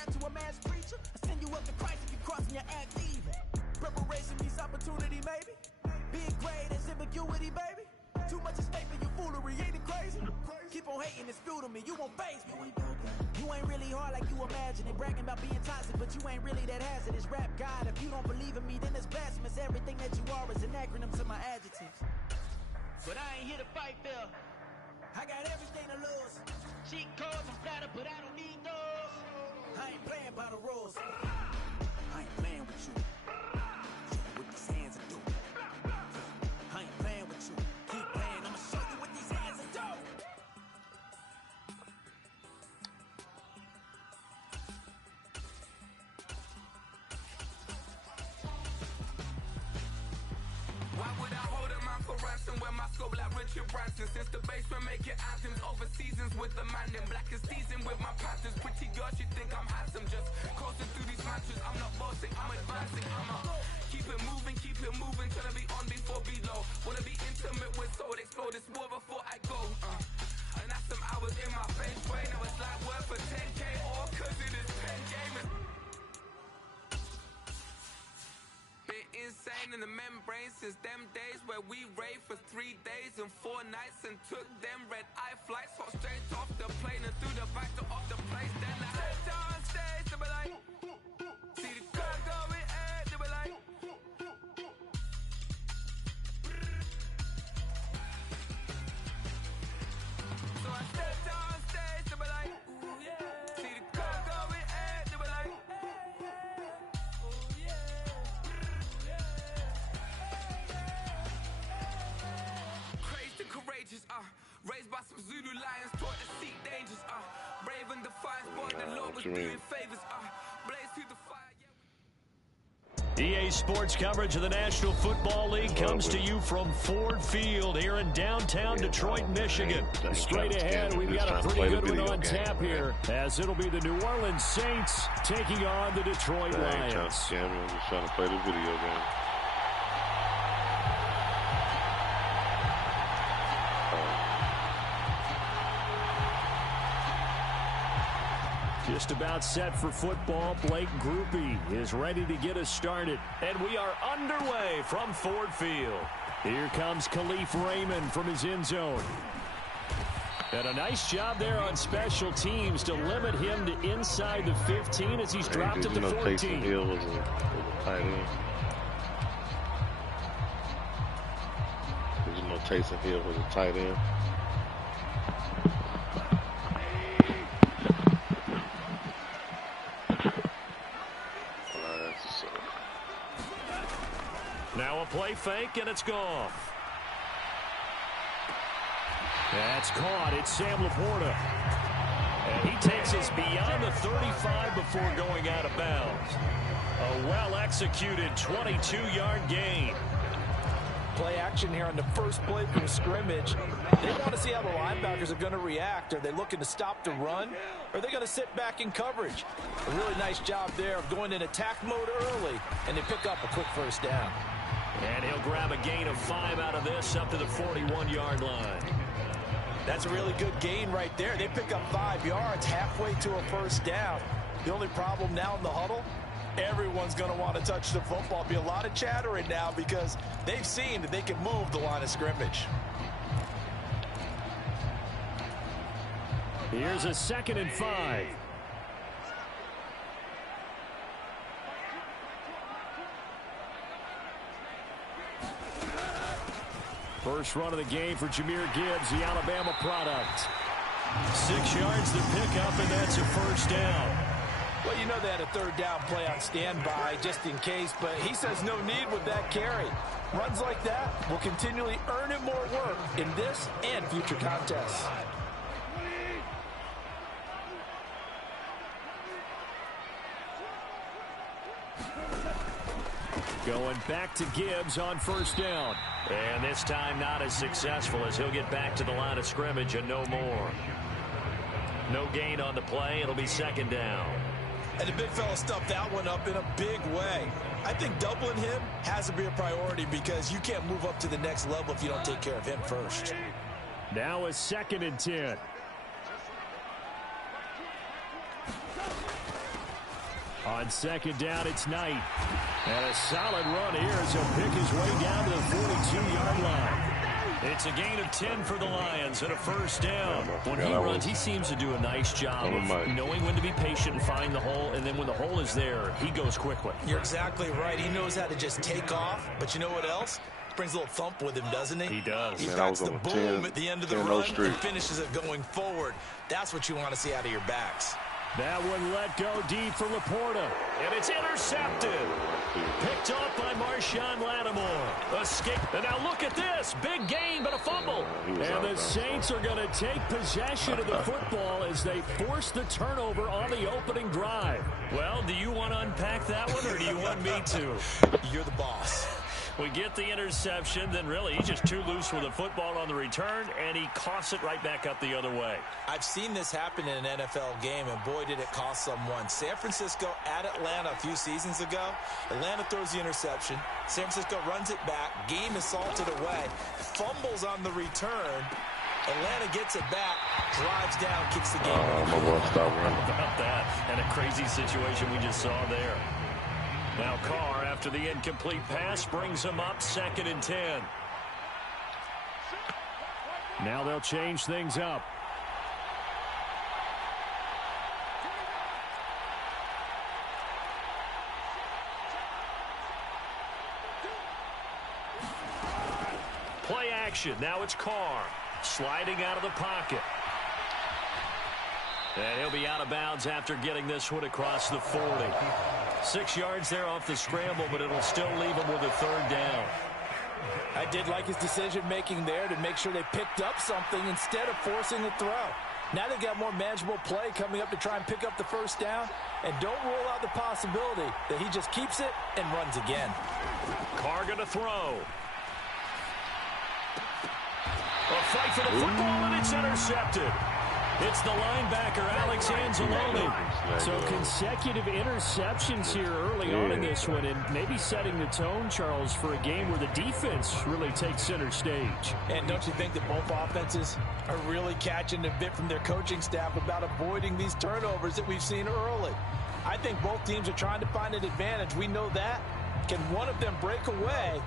rap to a mass preacher. I send you up to Christ if you crossing your act evil. Preparation means opportunity, maybe. Being great is ambiguity, baby. Too much is fake for your foolery, ain't it crazy? Keep on hating, it's fuel to me, you won't face me. You ain't really hard like you imagine it. Bragging about being toxic, but you ain't really that hazardous. Rap God, if you don't believe in me, then it's blasphemous. Everything that you are is an acronym to my adjectives. But I ain't here to fight fair. I got everything to lose. Cheat codes and flatter, but I don't need those. I ain't playing by the rules. I ain't playing with you. Show you what these hands are doing. I ain't playing with you. Keep playing, I'ma show you what these hands are doing. Why would I hold a man for ransom when my scope like Richard Branson? Since the basement making anthems over seasons with the man in black is seasoned with my patterns. Pretty girls, you think I'm handsome, just coasting through these matches. I'm not bossing, I'm advancing. Keep it moving, tryna be on before below. Wanna be intimate with soul, explode this war before I go. And that's some hours in my face brain. Now it's like worth for 10K, all cause it is pen gaming. Been insane in the membrane since them days where we raved for 3 days and 4 nights and took them red eye flights, hot straight off the plane and through the back door of the place. Then I stepped on stage, they were like, see the crowd going ahead, they were like, so I stepped on stage, they were like, ooh yeah, see the crowd going ahead, they were like, ooh yeah. Crazed and courageous, raised by some Zulu lions, taught to seek dangers, brave and defiant, but the Lord was doing favors, blaze through the fire. EA Sports coverage of the National Football League comes to you from Ford Field here in downtown Detroit, Michigan. Straight ahead, we've got a pretty good one on tap here, as it'll be the New Orleans Saints taking on the Detroit Lions. I'm just trying to play the video game. Just about set for football. Blake Groupie is ready to get us started. And we are underway from Ford Field. Here comes Khalif Raymond from his end zone. And a nice job there on special teams to limit him to inside the 15 as he's dropped at the 14. Taysom Hill was a tight end. Did you know Taysom Hill was a tight end? Now a play fake, and it's gone. That's caught. It's Sam Laporta. And he takes us beyond the 35 before going out of bounds. A well-executed 22-yard gain. Play action here on the first play from scrimmage. They want to see how the linebackers are going to react. Are they looking to stop the run? Or are they going to sit back in coverage? A really nice job there of going in attack mode early, and they pick up a quick first down. And he'll grab a gain of 5 out of this up to the 41-yard line. That's a really good gain right there. They pick up 5 yards halfway to a first down. The only problem now in the huddle, everyone's going to want to touch the football. Be a lot of chattering now because they've seen that they can move the line of scrimmage. Here's a 2nd and 5. First run of the game for Jahmyr Gibbs, the Alabama product. 6 yards to pick up, and that's a first down. Well, you know they had a third down play on standby just in case, but he says no need with that carry. Runs like that will continually earn him more work in this and future contests. Going back to Gibbs on first down. And this time not as successful as he'll get back to the line of scrimmage and no more. No gain on the play. It'll be 2nd down. And the big fella stuffed that one up in a big way. I think doubling him has to be a priority because you can't move up to the next level if you don't take care of him first. Now a 2nd and 10. On second down, it's Knight. And a solid run here as he'll pick his way down to the 42-yard line. It's a gain of 10 for the Lions and a first down. When he runs, he seems to do a nice job of knowing when to be patient and find the hole, and then when the hole is there, he goes quickly. You're exactly right. He knows how to just take off, but you know what else? Brings a little thump with him, doesn't he? He does. He packs the boom at the end of the run and finishes it going forward. That's what you want to see out of your backs. That one let go deep for Laporta, and it's intercepted. Picked off by Marshawn Lattimore. Escape. And now look at this. Big gain, but a fumble. And the Saints are going to take possession of the football as they force the turnover on the opening drive. Well, do you want to unpack that one, or do you want me to? You're the boss. We get the interception, then really he's just too loose with the football on the return, and he coughs it right back up the other way. I've seen this happen in an NFL game, and boy, did it cost someone. San Francisco at Atlanta a few seasons ago. Atlanta throws the interception. San Francisco runs it back. Game is salted away. Fumbles on the return. Atlanta gets it back, drives down, kicks the game. About that, and a crazy situation we just saw there. Now Carr, after the incomplete pass, brings him up 2nd and 10. Now they'll change things up. Play action. Now it's Carr sliding out of the pocket. And he'll be out of bounds after getting this one across the 40. 6 yards there off the scramble, but it'll still leave him with a 3rd down. I did like his decision-making there to make sure they picked up something instead of forcing the throw. Now they've got more manageable play coming up to try and pick up the 1st down. And don't rule out the possibility that he just keeps it and runs again. Carr going to throw. A fight for the football, and it's intercepted. It's the linebacker, Alex Anzalone. So consecutive interceptions here early on in this one, and maybe setting the tone, Charles, for a game where the defense really takes center stage. And don't you think that both offenses are really catching a bit from their coaching staff about avoiding these turnovers that we've seen early? I think both teams are trying to find an advantage. We know that. Can one of them break away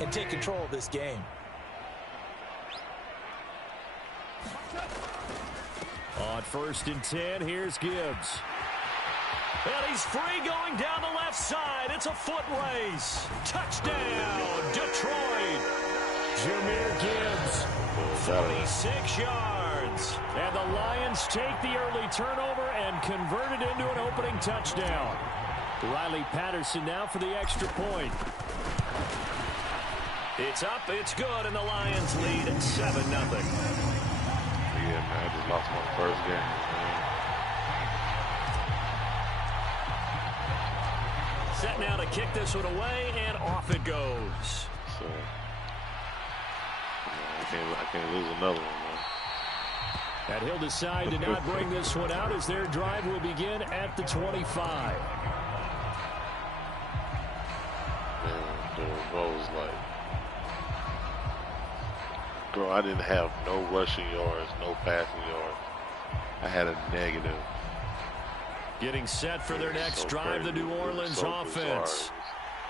and take control of this game? On 1st and 10, here's Gibbs. And he's free going down the left side. It's a foot race. Touchdown, Detroit. Jahmyr Gibbs, 46 yards. And the Lions take the early turnover and convert it into an opening touchdown. Riley Patterson now for the extra point. It's up, it's good, and the Lions lead at 7-0. Yeah, man, I just lost my first game, man. Set now to kick this one away, and off it goes. So, I can't lose another one, man. And he'll decide to not bring this one out as their drive will begin at the 25. Man, the Rose, like, bro, I didn't have no rushing yards, no passing yards. I had a negative. Getting set for their next drive, the New Orleans offense.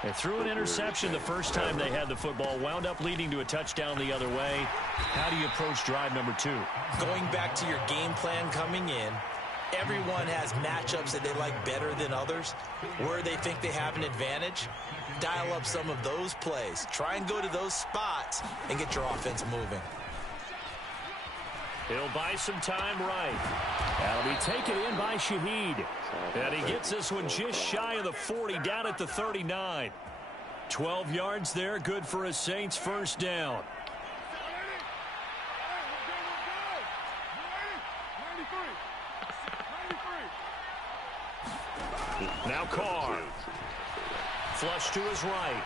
They threw an interception the first time they had the football, wound up leading to a touchdown the other way. How do you approach drive number 2? Going back to your game plan coming in, everyone has matchups that they like better than others. Where they think they have an advantage, dial up some of those plays. Try and go to those spots and get your offense moving. He'll buy some time right. That'll be taken in by Shaheed. And he gets this one just shy of the 40, down at the 39. 12 yards there, good for a Saints 1st down. Now Carr. Flush to his right.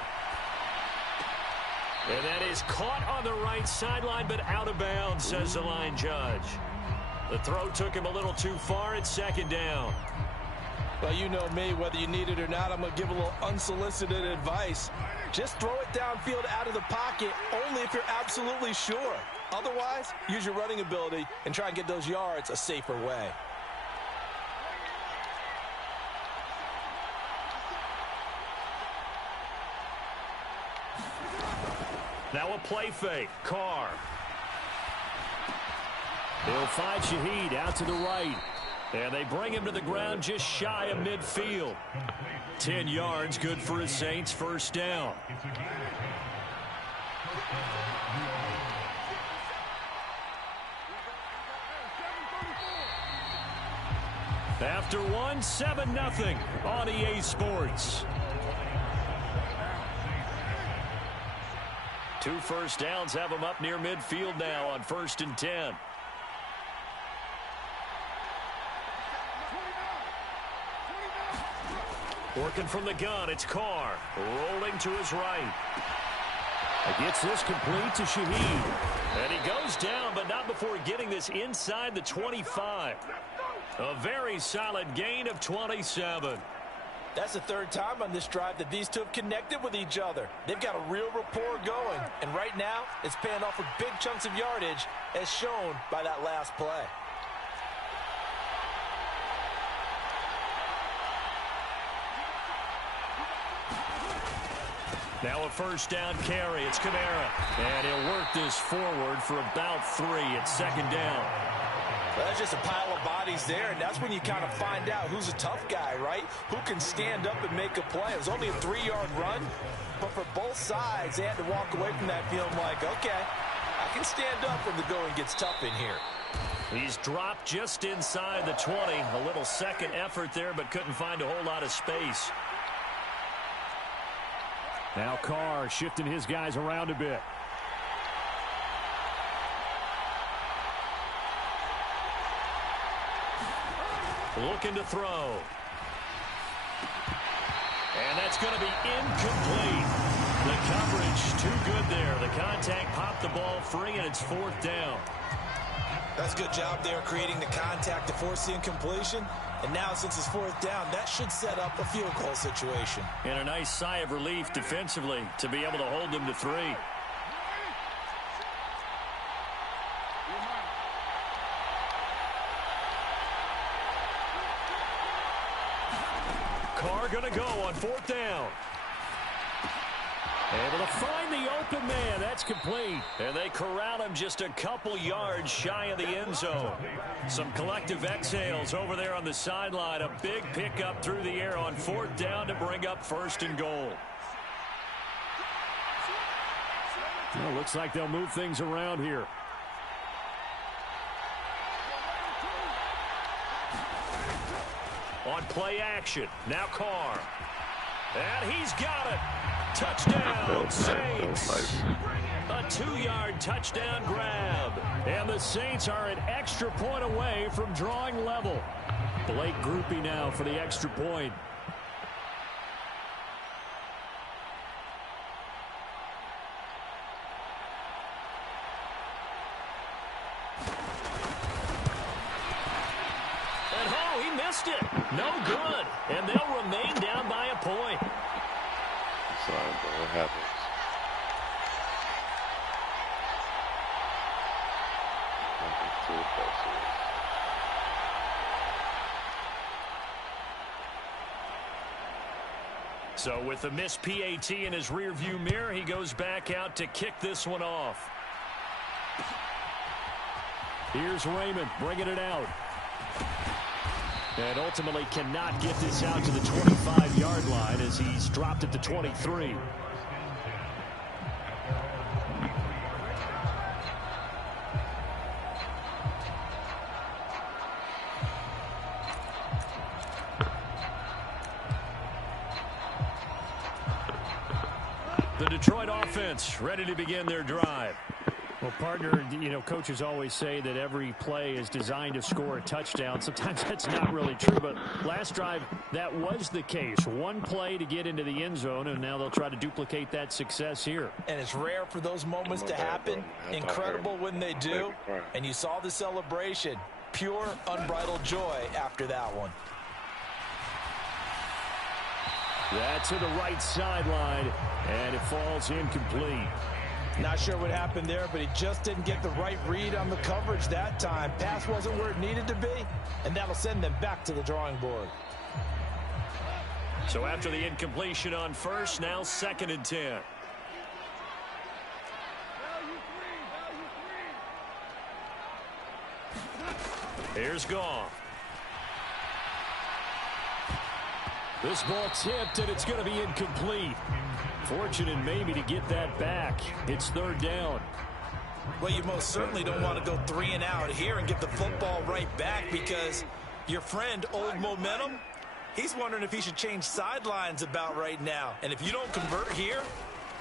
And that is caught on the right sideline, but out of bounds, says the line judge. The throw took him a little too far. It's 2nd down. Well, you know me, whether you need it or not, I'm going to give a little unsolicited advice. Just throw it downfield out of the pocket, only if you're absolutely sure. Otherwise, use your running ability and try and get those yards a safer way. Now a play fake. Carr. He'll find Shaheed out to the right. And they bring him to the ground just shy of midfield. 10 yards, good for his Saints, first down. After one, 7-0 on EA Sports. 2 first downs have them up near midfield now on 1st and 10. Working from the gun, it's Carr. Rolling to his right. Gets this complete to Shaheed. And he goes down, but not before getting this inside the 25. A very solid gain of 27. That's the 3rd time on this drive that these two have connected with each other. They've got a real rapport going. And right now, it's paying off with big chunks of yardage, as shown by that last play. Now a first down carry. It's Kamara. And he'll work this forward for about 3 at 2nd down. Well, that's just a pile of bodies there, and that's when you kind of find out who's a tough guy, right? Who can stand up and make a play. It was only a 3-yard run, but for both sides, they had to walk away from that feeling like, okay, I can stand up when the going gets tough in here. He's dropped just inside the 20. A little second effort there, but couldn't find a whole lot of space. Now Carr shifting his guys around a bit. Looking to throw. And that's going to be incomplete. The coverage too good there. The contact popped the ball free, and it's 4th down. That's a good job there creating the contact to force the incompletion. And now since it's 4th down, that should set up a field goal situation. And a nice sigh of relief defensively to be able to hold them to 3. Carr going to go on 4th down. Able to find the open man. That's complete. And they corral him just a couple yards shy of the end zone. Some collective exhales over there on the sideline. A big pickup through the air on 4th down to bring up 1st and goal. Well, looks like they'll move things around here. On play action. Now Carr. And he's got it. Touchdown, Saints. A 2-yard touchdown grab. And the Saints are an extra point away from drawing level. Blake Groupie now for the extra point. And oh, he missed it. No good. And they'll remain down by a point. Sorry, but what happens? So with the missed PAT in his rearview mirror, he goes back out to kick this one off. Here's Raymond bringing it out. And ultimately cannot get this out to the 25-yard line as he's dropped at the 23. The Detroit offense ready to begin their drive. Well, partner, you know, coaches always say that every play is designed to score a touchdown. Sometimes that's not really true, but last drive, that was the case. One play to get into the end zone, and now they'll try to duplicate that success here. And it's rare for those moments to happen. Incredible when they do. And you saw the celebration. Pure, unbridled joy after that one. That's to the right sideline, and it falls incomplete. Not sure what happened there, but he just didn't get the right read on the coverage that time. Pass wasn't where it needed to be, and that'll send them back to the drawing board. So after the incompletion on first, now 2nd and 10. Here's Goff. This ball tipped, and it's going to be incomplete. Fortunate maybe to get that back. It's third down. Well, you most certainly don't want to go 3 and out here and get the football right back, because your friend, Old Momentum, he's wondering if he should change sidelines about right now. And if you don't convert here,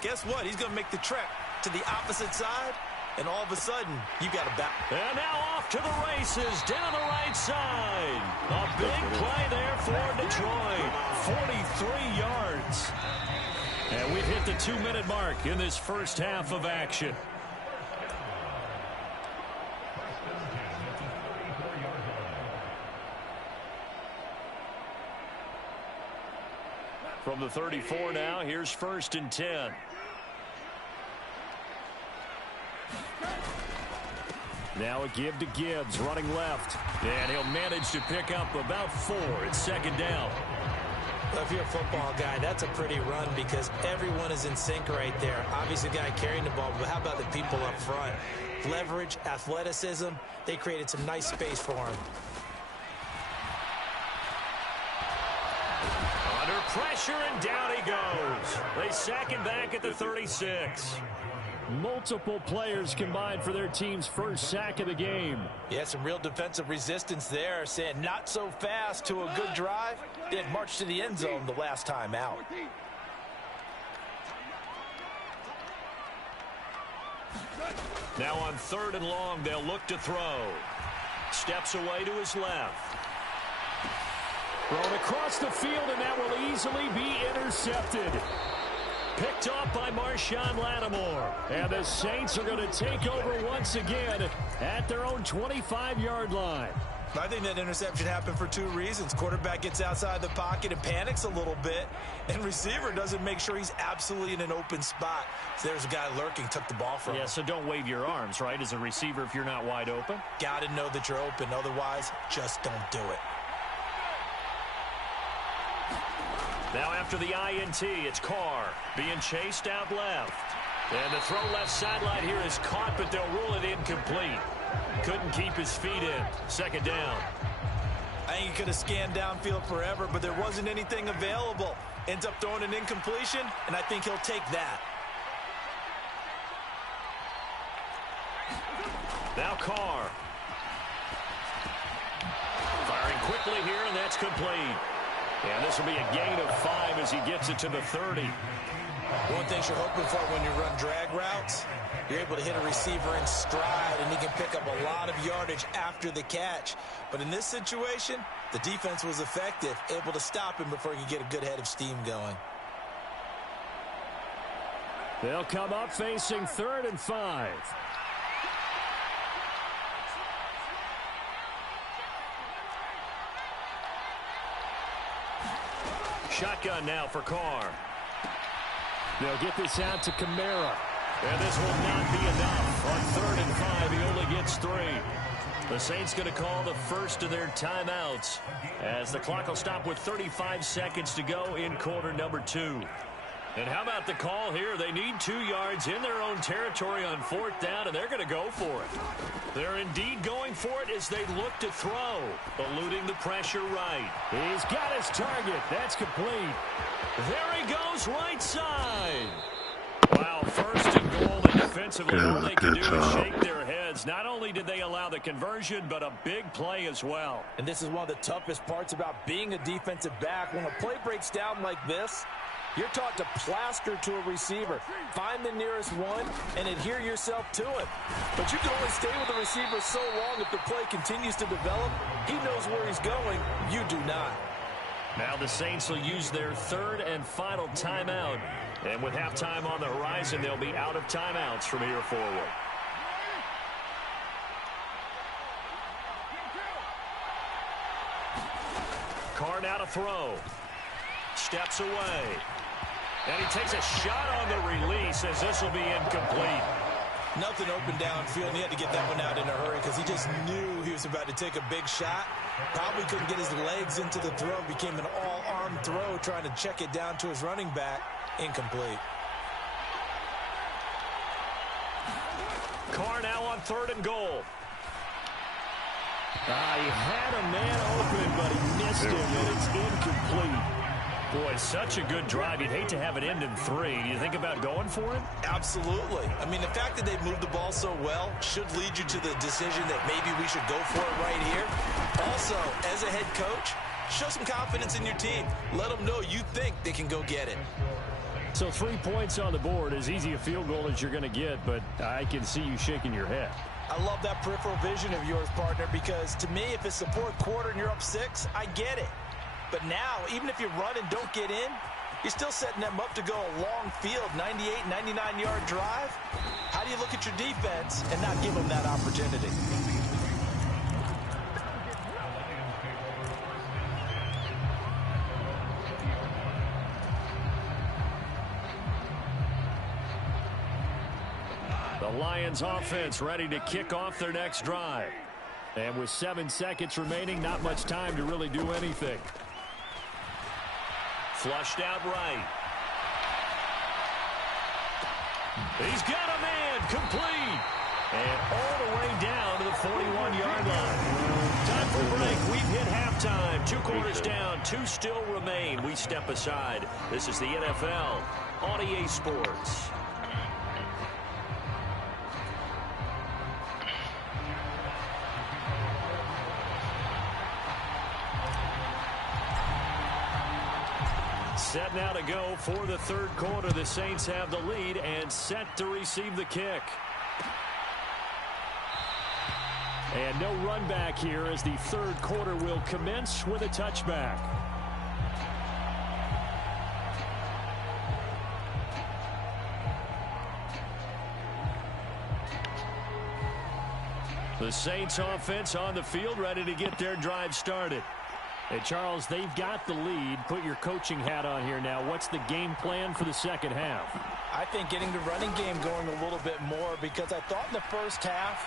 guess what? He's going to make the trek to the opposite side, and all of a sudden, you got a back. And now off to the races down the right side. A big play there for Detroit. 43 yards. And we've hit the 2-minute mark in this first half of action. From the 34 now, here's 1st and 10. Now a give to Gibbs, running left. And he'll manage to pick up about 4. It's 2nd down. Well, if you're a football guy, that's a pretty run, because everyone is in sync right there. Obviously, the guy carrying the ball, but how about the people up front? Leverage, athleticism, they created some nice space for him. Under pressure, and down he goes. They sack him back at the 36. Multiple players combined for their team's first sack of the game. Yeah, some real defensive resistance there, saying not so fast to a good drive. They had marched to the end zone the last time out. Now on 3rd and long, they'll look to throw. Steps away to his left. Thrown across the field, and that will easily be intercepted. Picked off by Marshawn Lattimore. And the Saints are going to take over once again at their own 25-yard line. I think that interception happened for 2 reasons. Quarterback gets outside the pocket and panics a little bit, and receiver doesn't make sure he's absolutely in an open spot. So there's a guy lurking, took the ball from him. Yeah, so don't wave your arms, right, as a receiver if you're not wide open. Got to know that you're open. Otherwise, just don't do it. Now after the INT, it's Carr being chased out left. And the throw left sideline here is caught, but they'll rule it incomplete. Couldn't keep his feet in. 2nd down. I think he could have scanned downfield forever, but there wasn't anything available. Ends up throwing an incompletion, and I think he'll take that. Now Carr. Firing quickly here, and that's complete. And this will be a gain of 5 as he gets it to the 30. One thing you're hoping for when you run drag routes, you're able to hit a receiver in stride, and he can pick up a lot of yardage after the catch. But in this situation, the defense was effective, able to stop him before he could get a good head of steam going. They'll come up facing 3rd and 5. Shotgun now for Carr. They'll get this out to Kamara. And this will not be enough. On 3rd and 5, he only gets 3. The Saints going to call the first of their timeouts as the clock will stop with 35 seconds to go in quarter number 2. And how about the call here? They need 2 yards in their own territory on 4th down, and they're going to go for it. They're indeed going for it as they look to throw, eluding the pressure right. He's got his target. That's complete. There he goes, right side. Wow, 1st and goal, and defensively all they can do is shake their heads. Not only did they allow the conversion, but a big play as well. And this is one of the toughest parts about being a defensive back. When a play breaks down like this, you're taught to plaster to a receiver. Find the nearest one and adhere yourself to it. But you can only stay with the receiver so long if the play continues to develop. He knows where he's going. You do not. Now the Saints will use their 3rd and final timeout. And with halftime on the horizon, they'll be out of timeouts from here forward. Carr now to throw. Steps away. And he takes a shot on the release as this will be incomplete. Nothing open downfield, and he had to get that one out in a hurry because he just knew he was about to take a big shot. Probably couldn't get his legs into the throw. Became an all-arm throw trying to check it down to his running back. Incomplete. Carr now on 3rd and goal. He had a man open, but he missed him, and it's incomplete. Boy, such a good drive. You'd hate to have it end in 3. Do you think about going for it? Absolutely. I mean, the fact that they've moved the ball so well should lead you to the decision that maybe we should go for it right here. Also, as a head coach, show some confidence in your team. Let them know you think they can go get it. So 3 points on the board, as easy a field goal as you're going to get, but I can see you shaking your head. I love that peripheral vision of yours, partner, because to me, if it's the fourth quarter and you're up 6, I get it. But now, even if you run and don't get in, you're still setting them up to go a long field, 98, 99-yard drive. How do you look at your defense and not give them that opportunity? The Lions offense ready to kick off their next drive. And with 7 seconds remaining, not much time to really do anything. Flushed out right. He's got a man complete. And all the way down to the 41-yard line. Time for break. We've hit halftime. 2 quarters down. 2 still remain. We step aside. This is the NFL on EA Sports. Set now to go for the third quarter. The Saints have the lead and set to receive the kick. And no run back here as the third quarter will commence with a touchback. The Saints offense on the field ready to get their drive started. Hey, Charles, they've got the lead. Put your coaching hat on here now. What's the game plan for the second half? I think getting the running game going a little bit more, because I thought in the first half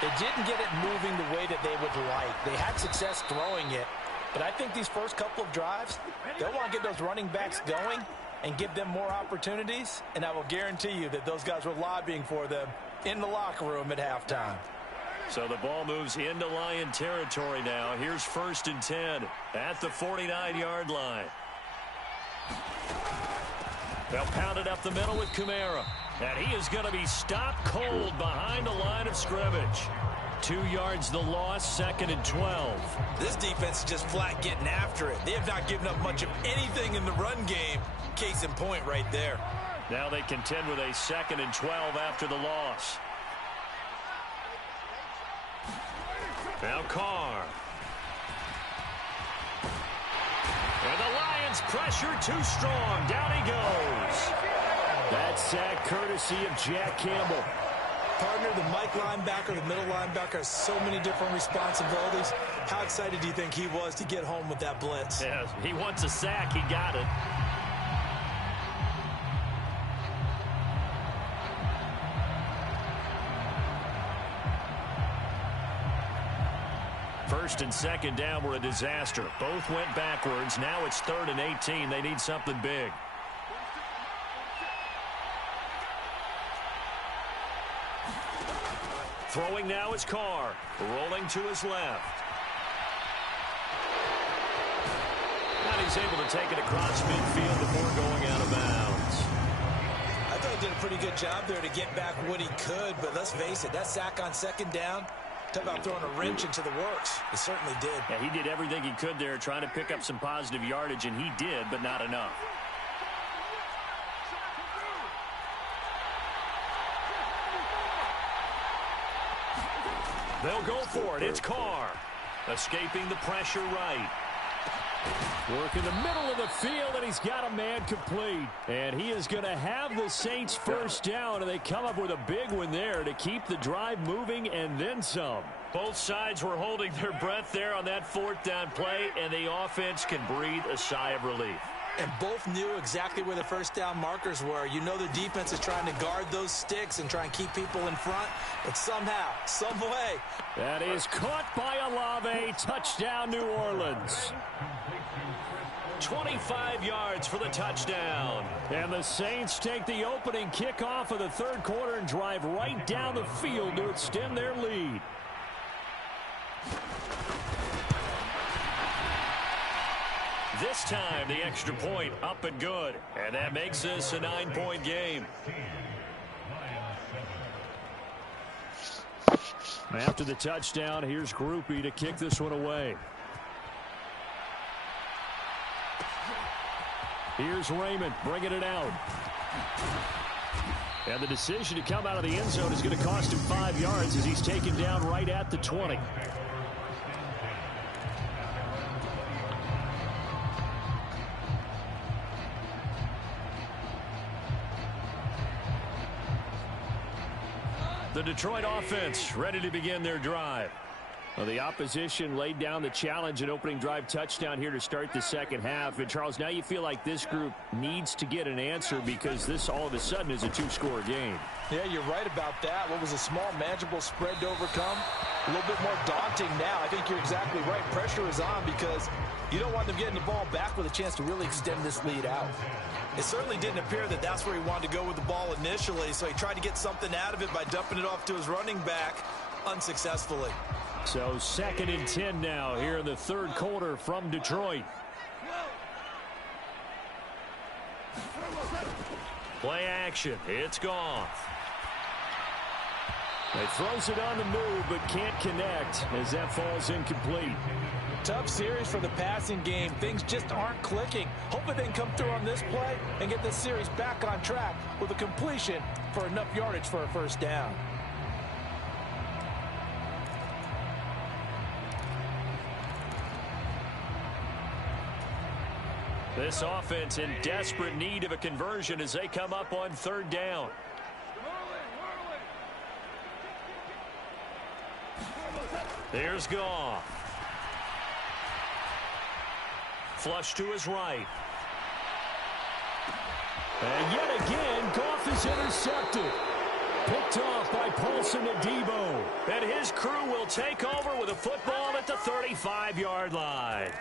they didn't get it moving the way that they would like. They had success throwing it, but I think these first couple of drives, they'll want to get those running backs going and give them more opportunities, and I will guarantee you that those guys were lobbying for them in the locker room at halftime. So the ball moves into Lion territory now. Here's 1st and 10 at the 49-yard line. They'll pound it up the middle with Kamara. And he is going to be stopped cold behind the line of scrimmage. 2 yards the loss, 2nd and 12. This defense is just flat getting after it. They have not given up much of anything in the run game. Case in point right there. Now they contend with a 2nd and 12 after the loss. Now Carr. And the Lions pressure too strong. Down he goes. That sack courtesy of Jack Campbell. Partner, the Mike linebacker, the middle linebacker has so many different responsibilities. How excited do you think he was to get home with that blitz? Yeah, he wants a sack. He got it. First and 2nd down were a disaster. Both went backwards. Now it's 3rd and 18. They need something big. Throwing now is Carr. Rolling to his left. And he's able to take it across midfield before going out of bounds. I thought he did a pretty good job there to get back what he could, but let's face it, that sack on 2nd down, talk about throwing a wrench into the works. It certainly did. Yeah, he did everything he could there, trying to pick up some positive yardage, and he did, but not enough. They'll go for it. It's Carr. Escaping the pressure right. Work in the middle of the field, and he's got a man complete. And he is going to have the Saints first down, and they come up with a big one there to keep the drive moving and then some. Both sides were holding their breath there on that 4th down play, and the offense can breathe a sigh of relief. And both knew exactly where the first down markers were. You know the defense is trying to guard those sticks and try and keep people in front, but somehow, some way. That is caught by Olave. Touchdown, New Orleans. 25 yards for the touchdown. And the Saints take the opening kickoff of the third quarter and drive right down the field to extend their lead. This time, the extra point up and good. And that makes this a 9-point game. After the touchdown, here's Groupie to kick this one away. Here's Raymond bringing it out. And the decision to come out of the end zone is going to cost him 5 yards as he's taken down right at the 20. The Detroit offense ready to begin their drive. Well, the opposition laid down the challenge and opening drive touchdown here to start the second half. And, Charles, now you feel like this group needs to get an answer because this all of a sudden is a 2-score game. Yeah, you're right about that. What was a small, manageable spread to overcome, a little bit more daunting now. I think you're exactly right. Pressure is on because you don't want them getting the ball back with a chance to really extend this lead out. It certainly didn't appear that that's where he wanted to go with the ball initially, so he tried to get something out of it by dumping it off to his running back unsuccessfully. So 2nd and 10 now here in the third quarter from Detroit. Play action. It's gone. He throws it on the move but can't connect as that falls incomplete. Tough series for the passing game. Things just aren't clicking. Hopefully they can come through on this play and get this series back on track with a completion for enough yardage for a first down. This offense in desperate need of a conversion as they come up on 3rd down. There's Goff. Flush to his right. And yet again, Goff is intercepted. Picked off by Paulson Adebo. And his crew will take over with a football at the 35-yard line.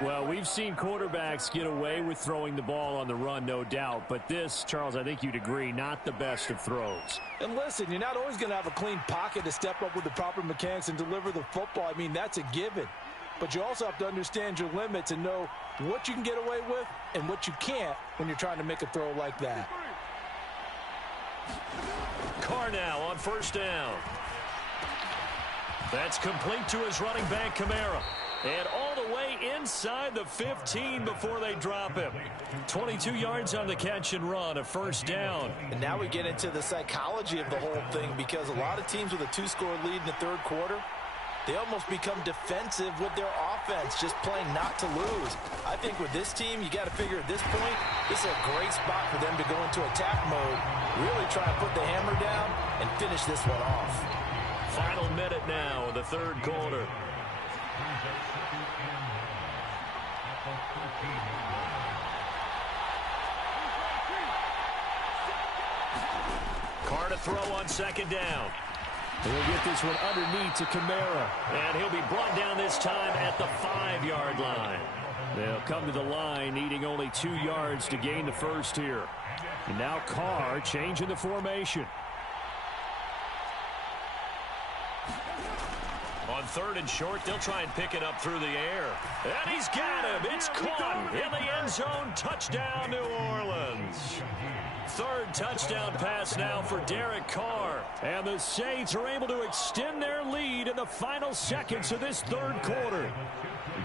Well, we've seen quarterbacks get away with throwing the ball on the run, no doubt. But this, Charles, I think you'd agree, not the best of throws. And listen, you're not always going to have a clean pocket to step up with the proper mechanics and deliver the football. I mean, that's a given. But you also have to understand your limits and know what you can get away with and what you can't when you're trying to make a throw like that. Carr now on 1st down. That's complete to his running back, Kamara. And all the way inside the 15 before they drop him. 22 yards on the catch and run, a 1st down. And now we get into the psychology of the whole thing because a lot of teams with a 2-score lead in the 3rd quarter, they almost become defensive with their offense, just playing not to lose. I think with this team, you got to figure at this point, this is a great spot for them to go into attack mode, really try to put the hammer down and finish this one off. Final minute now of the 3rd quarter. Carr to throw on 2nd down. He'll get this one underneath to Kamara. And he'll be brought down this time at the 5-yard line. They'll come to the line needing only 2 yards to gain the first here. And now Carr changing the formation. On 3rd and short, they'll try and pick it up through the air. And he's got him. It's caught in the end zone. Touchdown, New Orleans. 3rd touchdown pass now for Derek Carr. And the Saints are able to extend their lead in the final seconds of this 3rd quarter.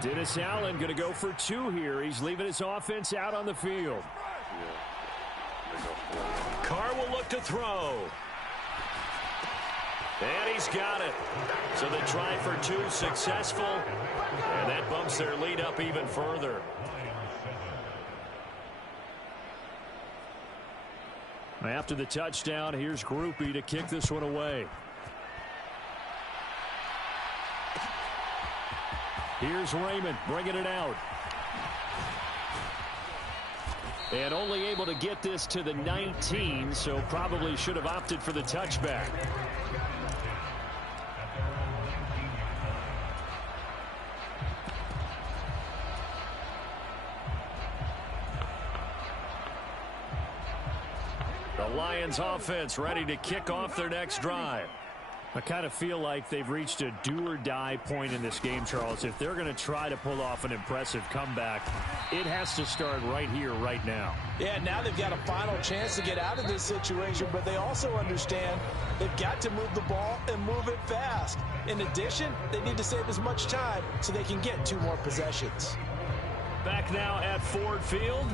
Dennis Allen going to go for 2 here. He's leaving his offense out on the field. Carr will look to throw. And he's got it. So the try for 2 successful. And that bumps their lead up even further. After the touchdown, here's Groupie to kick this one away. Here's Raymond bringing it out. And only able to get this to the 19, so probably should have opted for the touchback. The Lions offense ready to kick off their next drive. I kind of feel like they've reached a do-or-die point in this game, Charles. If they're going to try to pull off an impressive comeback, it has to start right here, right now. Yeah, now they've got a final chance to get out of this situation, but they also understand they've got to move the ball and move it fast. In addition, they need to save as much time so they can get 2 more possessions. Back now at Ford Field.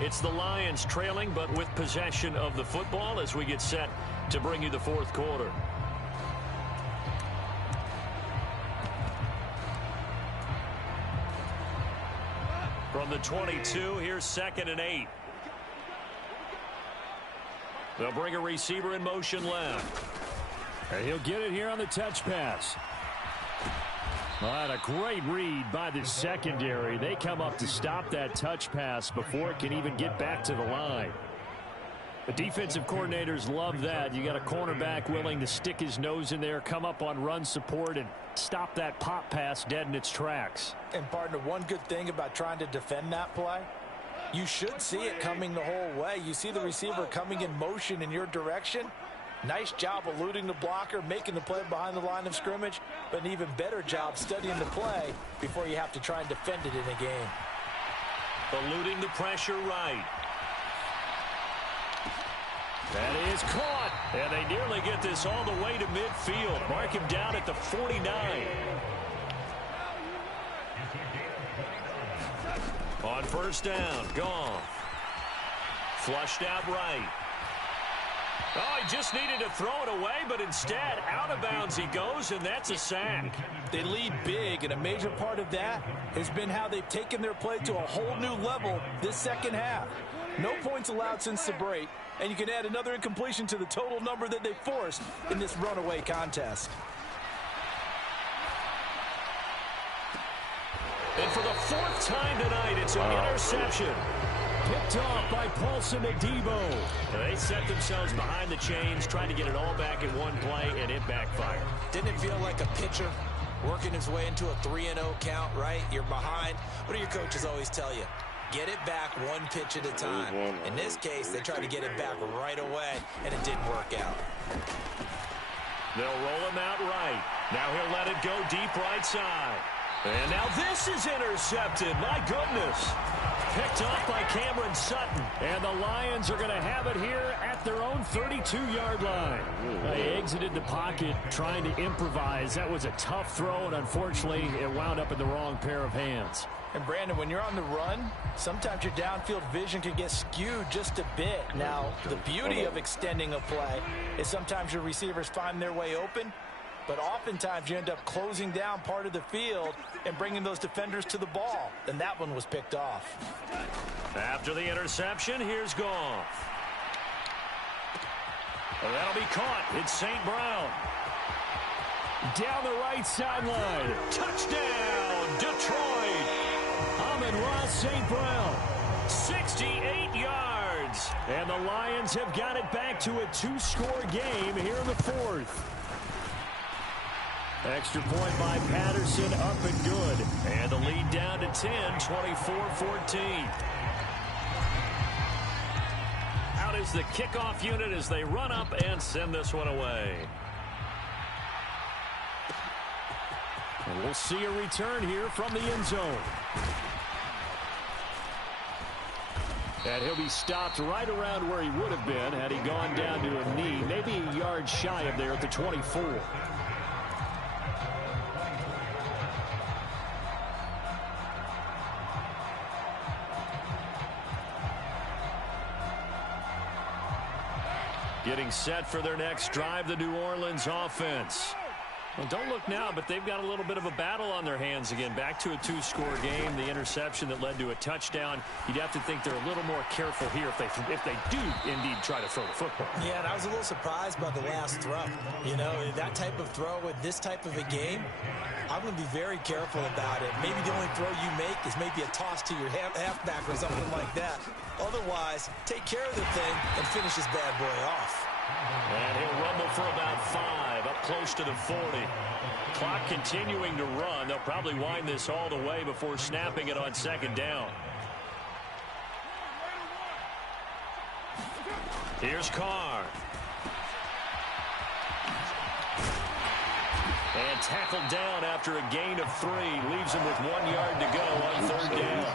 It's the Lions trailing, but with possession of the football as we get set to bring you the 4th quarter. From the 22, here's 2nd and 8. They'll bring a receiver in motion left. And he'll get it here on the touch pass. Well, and a great read by the secondary. They come up to stop that touch pass before it can even get back to the line. The defensive coordinators love that. You got a cornerback willing to stick his nose in there, come up on run support, and stop that pop pass dead in its tracks. And, partner, one good thing about trying to defend that play, you should see it coming the whole way. You see the receiver coming in motion in your direction. Nice job eluding the blocker, making the play behind the line of scrimmage, but an even better job studying the play before you have to try and defend it in a game. Eluding the pressure right. That is caught, and they nearly get this all the way to midfield. Mark him down at the 49. On 1st down, gone. Flushed out right. Oh, he just needed to throw it away, but instead, out of bounds he goes, and that's a sack. They lead big, and a major part of that has been how they've taken their play to a whole new level this second half. No points allowed since the break, and you can add another incompletion to the total number that they forced in this runaway contest. And for the 4th time tonight, it's an interception. Picked off by Paulson Adebo. They set themselves behind the chains, trying to get it all back in one play, and it backfired. Didn't it feel like a pitcher working his way into a 3-0 count, right? You're behind. What do your coaches always tell you? Get it back one pitch at a time. In this case, they tried to get it back right away, and it didn't work out. They'll roll him out right. Now he'll let it go deep right side. And now this is intercepted. My goodness. Picked off by Cameron Sutton. And the Lions are going to have it here at their own 32-yard line. They exited the pocket trying to improvise. That was a tough throw, and unfortunately, it wound up in the wrong pair of hands. And, Brandon, when you're on the run, sometimes your downfield vision can get skewed just a bit. Now, the beauty of extending a play is sometimes your receivers find their way open, but oftentimes you end up closing down part of the field and bringing those defenders to the ball. And that one was picked off. After the interception, here's Goff. Well, that'll be caught. It's St. Brown. Down the right sideline. Touchdown, Detroit. Amon-Ra St. Brown. 68 yards. And the Lions have got it back to a 2-score game here in the 4th. Extra point by Patterson, up and good. And the lead down to 10, 24-14. Out is the kickoff unit as they run up and send this one away. And we'll see a return here from the end zone. And he'll be stopped right around where he would have been had he gone down to a knee, maybe a yard shy of there at the 24. Getting set for their next drive, the New Orleans offense. Well, don't look now, but they've got a little bit of a battle on their hands again. Back to a 2-score game. The interception that led to a touchdown. You'd have to think they're a little more careful here if they do indeed try to throw the football. Yeah, and I was a little surprised by the last throw. You know, that type of throw in this type of a game, I'm going to be very careful about it. Maybe the only throw you make is maybe a toss to your halfback or something like that. Otherwise, take care of the thing and finish this bad boy off. And he'll rumble for about 5, up close to the 40. Clock continuing to run. They'll probably wind this all the way before snapping it on 2nd down. Here's Carr. And tackled down after a gain of 3. Leaves him with 1 yard to go on 3rd down.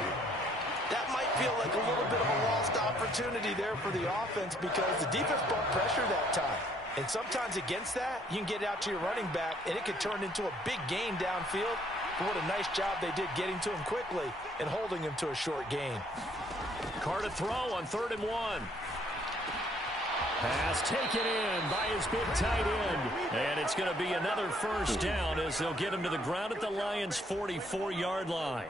That might feel like a little bit of a lost opportunity there for the offense because the defense brought pressure that time. And sometimes against that, you can get it out to your running back, and it could turn into a big gain downfield. But what a nice job they did getting to him quickly and holding him to a short gain. Carr to throw on 3rd and 1. Pass taken in by his big tight end. And it's going to be another 1st down as they'll get him to the ground at the Lions' 44-yard line.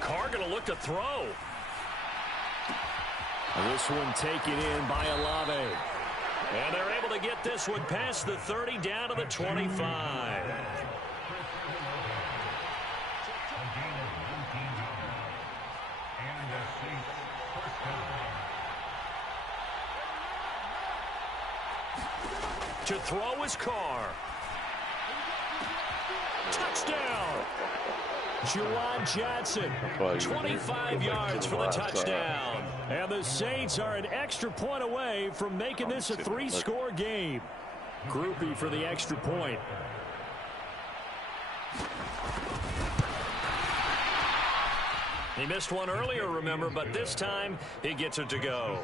Carr going to look to throw. This one taken in by Olave. And they're able to get this one past the 30 down to the 25. To throw is Carr. Touchdown! Juwan Johnson, 25 yards for the touchdown. And the Saints are an extra point away from making this a 3-score game. Groupie for the extra point. He missed one earlier, remember, but this time he gets it to go.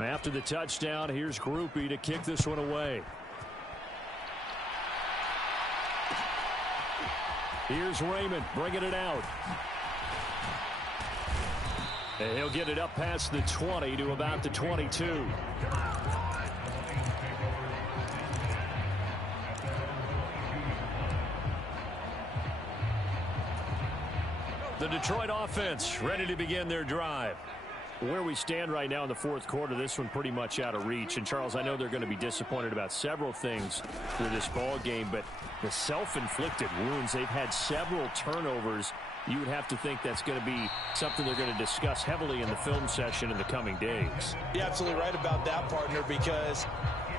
After the touchdown, here's Groupie to kick this one away. Here's Raymond bringing it out. And he'll get it up past the 20 to about the 22. The Detroit offense ready to begin their drive. Where we stand right now in the 4th quarter, this one pretty much out of reach. And, Charles, I know they're going to be disappointed about several things with this ball game, but the self-inflicted wounds, they've had several turnovers. You would have to think that's going to be something they're going to discuss heavily in the film session in the coming days. You're absolutely right about that, partner, because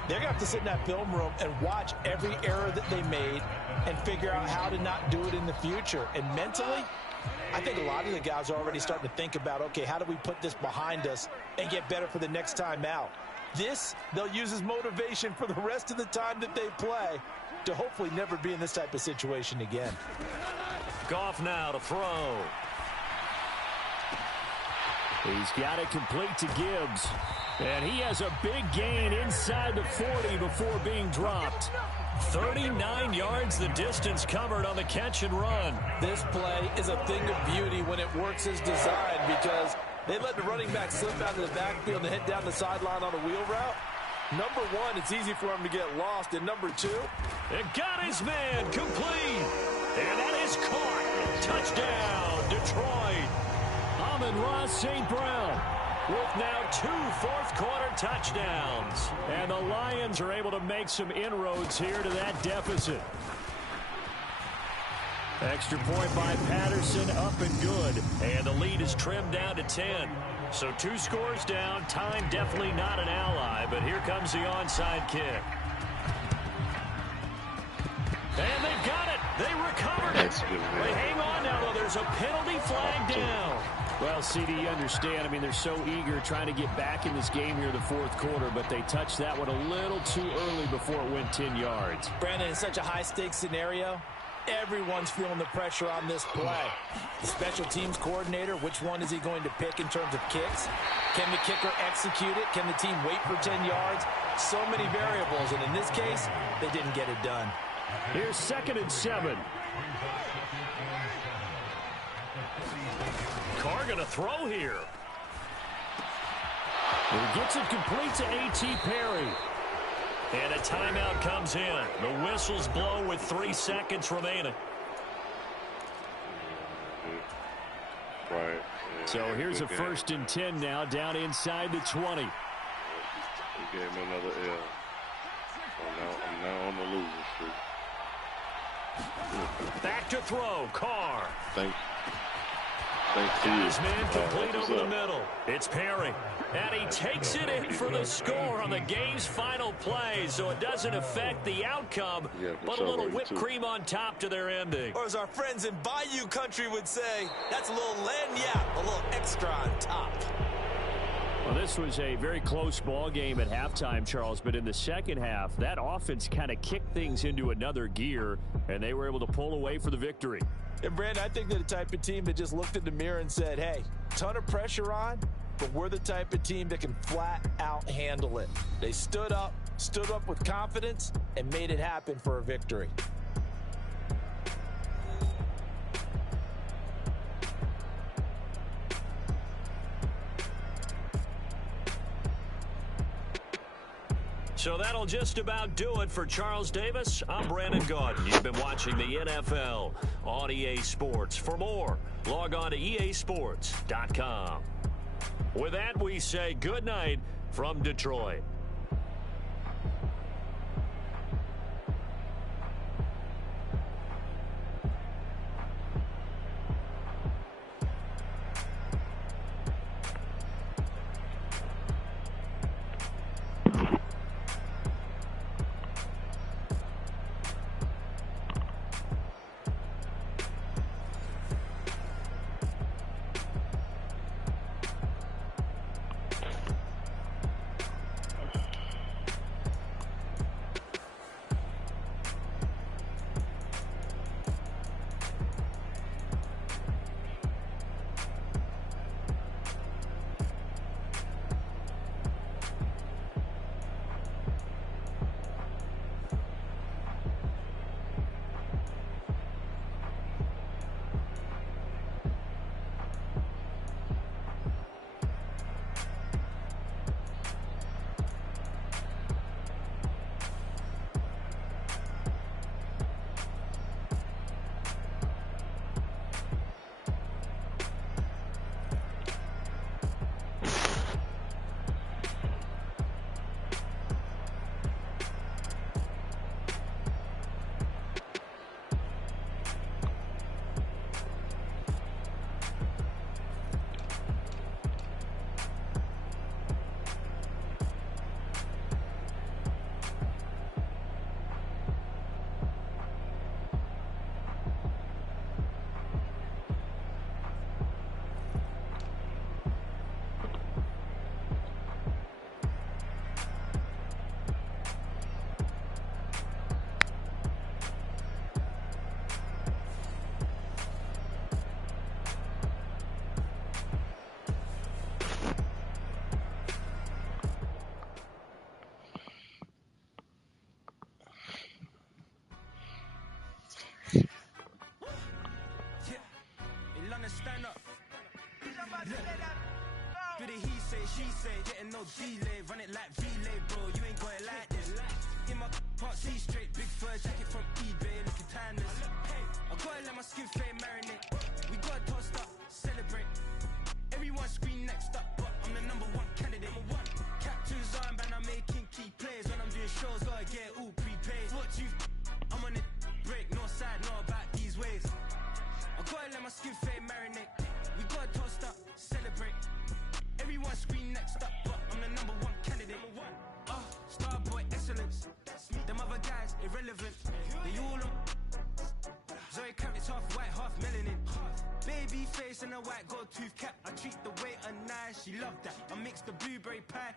they're going to have to sit in that film room and watch every error that they made and figure out how to not do it in the future. And mentally, I think a lot of the guys are already starting to think about, okay, how do we put this behind us and get better for the next time out? This, they'll use as motivation for the rest of the time that they play to hopefully never be in this type of situation again. Goff now to throw. He's got it complete to Gibbs. And he has a big gain inside the 40 before being dropped. 39 yards the distance covered on the catch and run. This play is a thing of beauty when it works as designed because they let the running back slip out of the backfield and head down the sideline on a wheel route. Number one, it's easy for him to get lost. And number two, it got his man complete. And that is caught. Touchdown, Detroit. Amon-Ra St. Brown with now 2 fourth-quarter touchdowns. And the Lions are able to make some inroads here to that deficit. Extra point by Patterson, up and good. And the lead is trimmed down to 10. So 2 scores down. Time definitely not an ally, but here comes the onside kick. And they've got it. They recovered it. They hang on now, though. There's a penalty flag down. Well, CD, you understand. I mean, they're so eager trying to get back in this game here in the 4th quarter, but they touched that one a little too early before it went 10 yards. Brandon, in such a high-stakes scenario, everyone's feeling the pressure on this play. The special teams coordinator, which one is he going to pick in terms of kicks? Can the kicker execute it? Can the team wait for 10 yards? So many variables, and in this case, they didn't get it done. Here's 2nd and 7. Carr going to throw here. He gets it complete to A.T. Perry. And a timeout comes in. The whistles blow with 3 seconds remaining. Right. Yeah, so here's a 1st and 10 now, down inside the 20. He gave him another L. I'm now on the losing streak. Back to throw, Carr. Thanks to you. His man complete over the middle. It's Perry. And he takes it in for the score on the game's final play, so it doesn't affect the outcome, but a little whipped cream on top to their ending. Or as our friends in Bayou Country would say, that's a little lagniappe, a little extra on top. Well, this was a very close ball game at halftime, Charles, but in the second half, that offense kind of kicked things into another gear, and they were able to pull away for the victory. And, Brandon, I think they're the type of team that just looked in the mirror and said, hey, ton of pressure on, but we're the type of team that can flat out handle it. They stood up with confidence, and made it happen for a victory. So that'll just about do it for Charles Davis. I'm Brandon Gaudin. You've been watching the NFL on EA Sports. For more, log on to easports.com. With that, we say good night from Detroit. She say, getting no delay, run it like relay, bro. You ain't got it like this. In my part, see straight, big fur jacket from eBay, looking timeless. I gotta let my skin fade marinate. We gotta toast up, celebrate. Everyone scream next up, but I'm the number one candidate. Captain's armband, I'm making key plays. When I'm doing shows, gotta get it all prepaid. What you? I'm on it, break, no side, know about these ways. I gotta let my skin fade marinate. We gotta toast up, celebrate. Everyone scream next up, but I'm the number one candidate. Starboy excellence. Them other guys irrelevant. They all on. Zoe Kravitz half white, half melanin. Baby face and a white gold tooth cap. I treat the waiter nice, she love that. I mix the blueberry pie.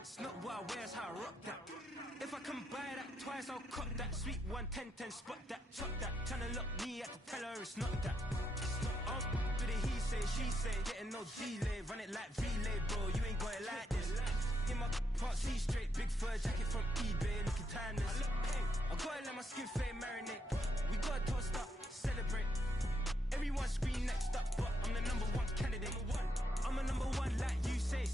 It's not what I wear, it's how I rock that. If I can buy that twice, I'll cut that. Sweet 110, spot that, chop that. Tryna look me at the tell her it's not that. Do the he say, she say, getting no delay, run it like relay, bro. You ain't got it like this. In my part, see straight, big fur jacket from eBay, looking timeless. I gotta let my skin fade marinate. We gotta toast up, celebrate. Everyone scream next up, but I'm the number one candidate. I'm a number one, like you say.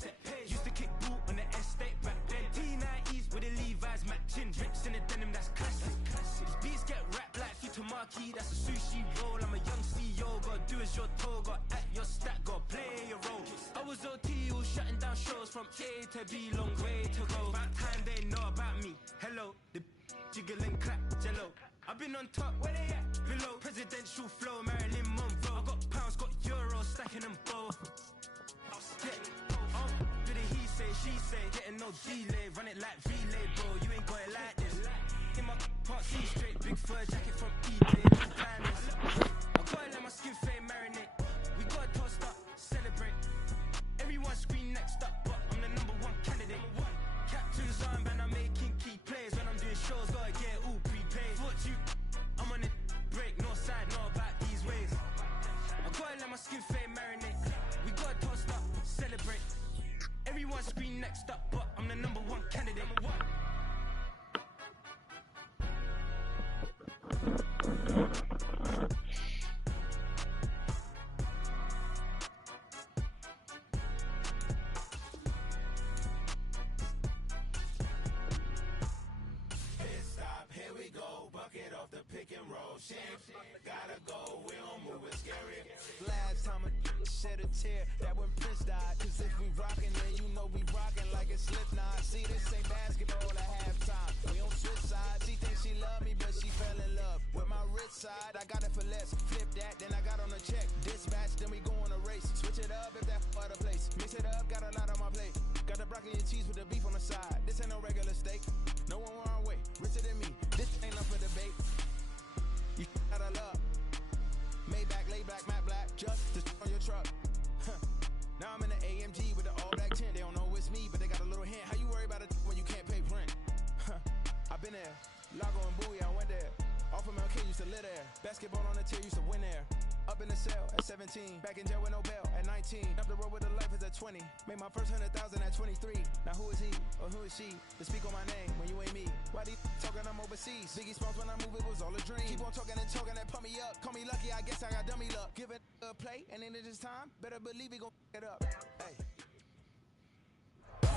Used to kick ball on the estate back then. T90s with the Levi's matching. Drinks in the denim, that's classic. These beats get wrapped like Futamaki, that's a sushi roll. I'm a young CEO, gotta do as you're told. Gotta act your stat, gotta play your role. I was OT, all shutting down shows from A to B, long way to go. About time they know about me. Hello, the jiggle and clap, jello. I've been on top, where they at? Below, presidential flow, Marilyn Monroe. I got pounds, got euros, stacking them both. Do the he say, she say, getting no delay, run it like relay, bro. You ain't got it like this. In my can't see straight, big fur jacket from eBay. I gotta let my skin fade marinate. We gotta toast up, celebrate. Everyone scream next up, but I'm the #1 candidate. Captain's armband, I'm making key plays. When I'm doing shows, gotta get all prepaid. What you? I'm on it, break, no side, no about these ways. I gotta let my skin fade marinate. We gotta toast up, celebrate. Everyone scream next up, but I'm the #1 candidate. Gotta go, we don't move, it's scary. Last time I shed a tear, that when Prince died. Cause if we rockin', then you know we rockin' like a Slipknot. See, this ain't basketball at halftime. We don't switch sides. She thinks she love me, but she fell in love with my rich side. I got it for less. Flip that, then I got on a check. Dispatch, then we go on a race. Switch it up if that other place. Mix it up, got a lot on my plate. Got the broccoli and cheese with the beef on the side. This ain't no regular steak. No one wrong way. Richer than me. This ain't up for debate. You gotta love. Maybach, lay back, matte black, just on your truck. Now I'm in the AMG with the all black tint. They don't know it's me, but they got a little hint. How you worry about it when you can't pay rent? I've been there. Lago and Bowie, I went there. Off of MLK, used to live there. Basketball on the tier, used to win there. Up in the cell at 17. Back in jail with no bail at 19. Up the road with the life is at 20. Made my first 100,000 at 23. Now who is he or who is she to speak on my name when you ain't me? Why these talking I'm overseas? Biggie Smalls when I move it was all a dream. Keep on talking and pump me up. Call me lucky, I guess I got dummy luck. Give it a play and then it is time. Better believe we gon' it up. Hey.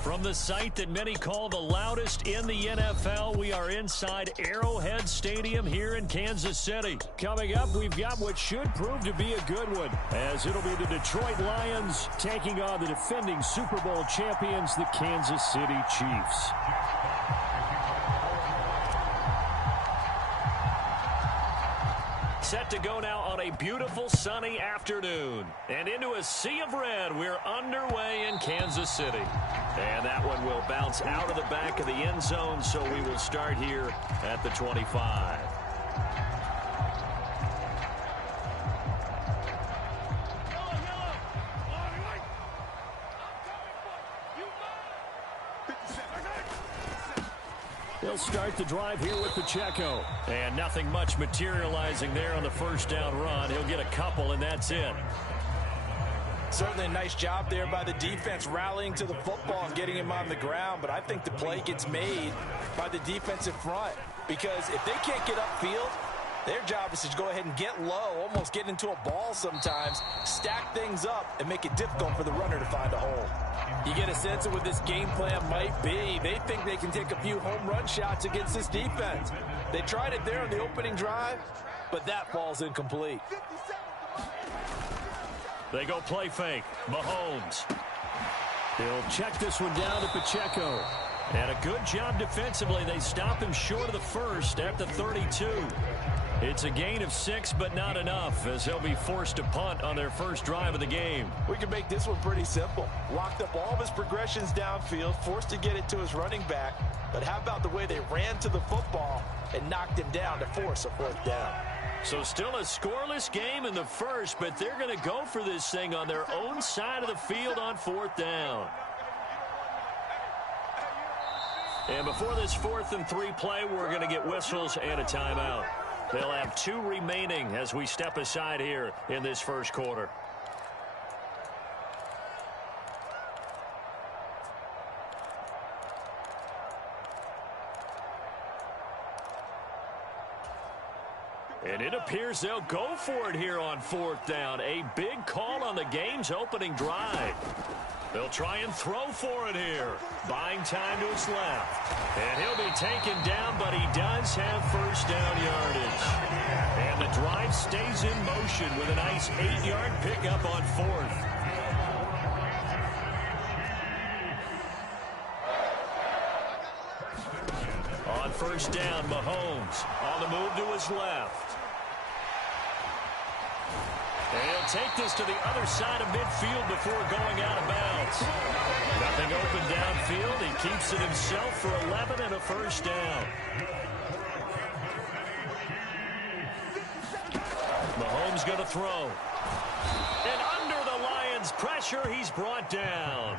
From the site that many call the loudest in the NFL, we are inside Arrowhead Stadium here in Kansas City. Coming up, we've got what should prove to be a good one, as it'll be the Detroit Lions taking on the defending Super Bowl champions, the Kansas City Chiefs. Set to go now on a beautiful sunny afternoon. And into a sea of red, we're underway in Kansas City. And that one will bounce out of the back of the end zone, so we will start here at the 25. They'll start the drive here with Pacheco. And nothing much materializing there on the first down run. He'll get a couple, and that's it. Certainly a nice job there by the defense rallying to the football and getting him on the ground. But I think the play gets made by the defensive front. Because if they can't get upfield, their job is to go ahead and get low, almost get into a ball sometimes, stack things up, and make it difficult for the runner to find a hole. You get a sense of what this game plan might be. They think they can take a few home run shots against this defense. They tried it there on the opening drive, but that falls incomplete. They go play fake. Mahomes. He'll check this one down to Pacheco. And a good job defensively. They stop him short of the first at the 32. It's a gain of 6, but not enough, as they'll be forced to punt on their first drive of the game. We can make this one pretty simple. Locked up all of his progressions downfield, forced to get it to his running back. But how about the way they ran to the football and knocked him down to force a fourth down? So still a scoreless game in the first, but they're going to go for this thing on their own side of the field on fourth down. And before this 4th and 3 play, we're going to get whistles and a timeout. They'll have 2 remaining as we step aside here in this first quarter. And it appears they'll go for it here on fourth down. A big call on the game's opening drive. They'll try and throw for it here. Buying time to his left. And he'll be taken down, but he does have first down yardage. And the drive stays in motion with a nice 8-yard pickup on fourth. On first down. Mahomes on the move to his left. And he'll take this to the other side of midfield before going out of bounds. Nothing open downfield. He keeps it himself for 11 and a first down. Mahomes going to throw. And under the Lions' pressure, he's brought down.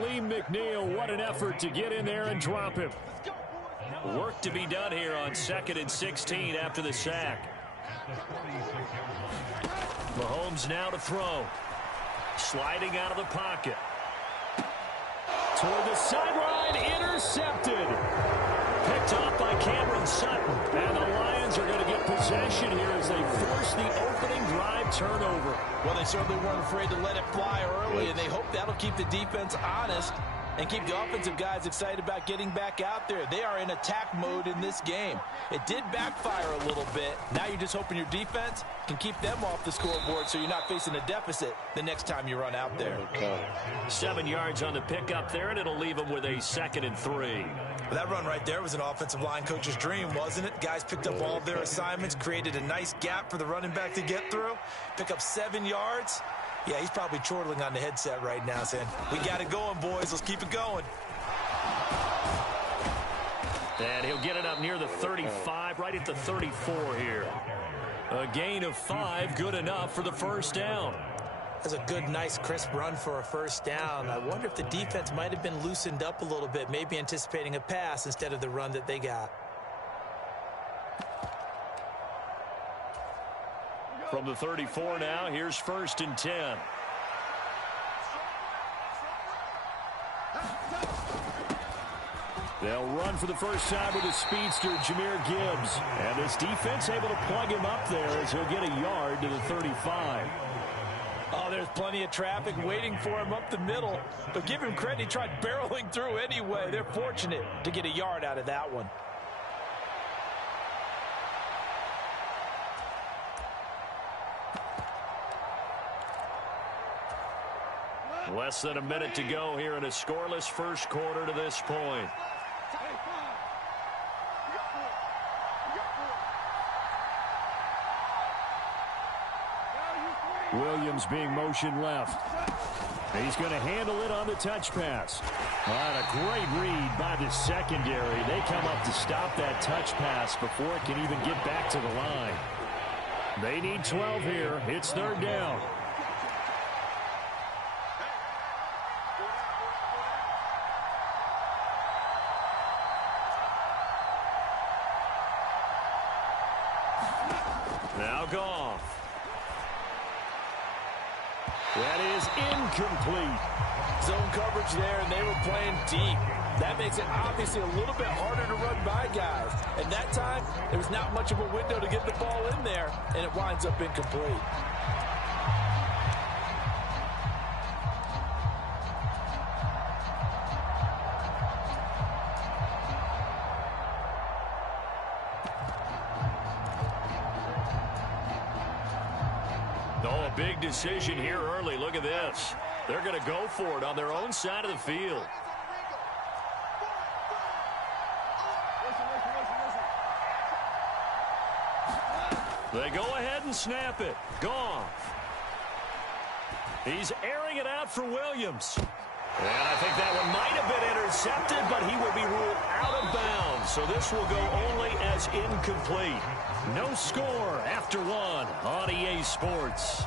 Lee McNeil, what an effort to get in there and drop him. Work to be done here on 2nd and 16 after the sack. Mahomes now to throw. Sliding out of the pocket. Toward the sideline, intercepted. Picked off by Cameron Sutton. And the Lions are going to get possession here as they force the opening drive turnover. Well, they certainly weren't afraid to let it fly early, and they hope that'll keep the defense honest and keep the offensive guys excited about getting back out there. They are in attack mode in this game. It did backfire a little bit. Now you're just hoping your defense can keep them off the scoreboard so you're not facing a deficit the next time you run out there. 7 yards on the pickup there, and it'll leave them with a 2nd and 3. Well, that run right there was an offensive line coach's dream, wasn't it? Guys picked up all of their assignments, created a nice gap for the running back to get through, pick up 7 yards. Yeah, he's probably chortling on the headset right now saying, we got it going, boys. Let's keep it going. And he'll get it up near the 35, right at the 34 here. A gain of 5, good enough for the first down. That's a good, nice, crisp run for a first down. I wonder if the defense might have been loosened up a little bit, maybe anticipating a pass instead of the run that they got. From the 34 now, here's 1st and 10. They'll run for the first time with the speedster, Jahmyr Gibbs. And this defense able to plug him up there as he'll get a yard to the 35. Oh, there's plenty of traffic waiting for him up the middle. But give him credit, he tried barreling through anyway. They're fortunate to get a yard out of that one. Less than a minute to go here in a scoreless first quarter to this point. Williams being motion left. He's going to handle it on the touch pass. What a great read by the secondary. They come up to stop that touch pass before it can even get back to the line. They need 12 here. It's 3rd down. Now Goff. That is incomplete. Zone coverage there, and they were playing deep. That makes it obviously a little bit harder to run by guys. And that time, there was not much of a window to get the ball in there, and it winds up incomplete. Big decision here early. Look at this. They're going to go for it on their own side of the field. They go ahead and snap it. Goff. He's airing it out for Williams. And I think that one might have been intercepted, but he will be ruled out of bounds. So this will go only as incomplete. No score after 1 on EA Sports.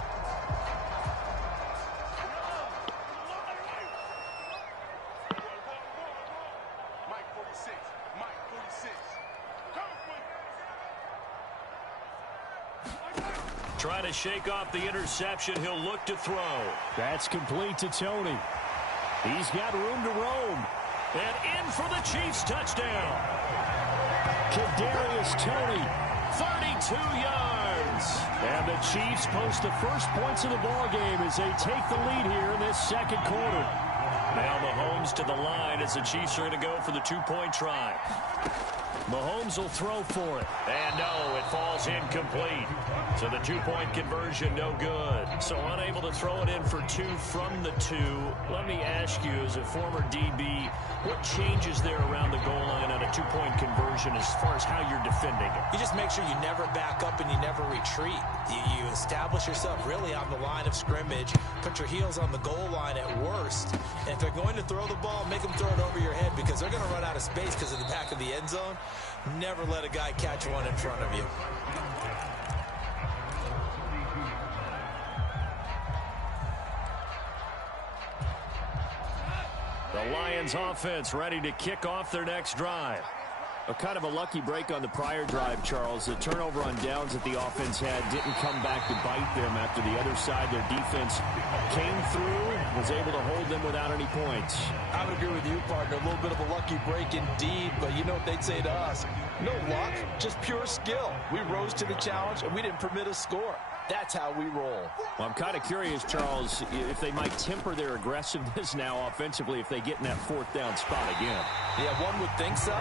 Trying to shake off the interception. He'll look to throw. That's complete to Tony. He's got room to roam. And in for the Chiefs touchdown. Kadarius Toney, 32 yards. And the Chiefs post the first points of the ballgame as they take the lead here in this second quarter. Now Mahomes to the line as the Chiefs are going to go for the 2-point try. Mahomes will throw for it. And no, it falls is incomplete. So the two-point conversion, no good. So unable to throw it in for two from the two. Let me ask you, as a former DB, what changes there around the goal line on a two-point conversion as far as how you're defending it? You just make sure you never back up and you never retreat. You establish yourself really on the line of scrimmage, put your heels on the goal line at worst, and if they're going to throw the ball, make them throw it over your head because they're going to run out of space because of the back of the end zone. Never let a guy catch one in front of you. The Lions offense ready to kick off their next drive. A kind of a lucky break on the prior drive, Charles. The turnover on downs that the offense had didn't come back to bite them after the other side. Their defense came through, was able to hold them without any points. I would agree with you, partner. A little bit of a lucky break indeed, but you know what they'd say to us? No luck, just pure skill. We rose to the challenge, and we didn't permit a score. That's how we roll. Well, I'm kind of curious, Charles, if they might temper their aggressiveness now offensively if they get in that fourth down spot again. Yeah, one would think so,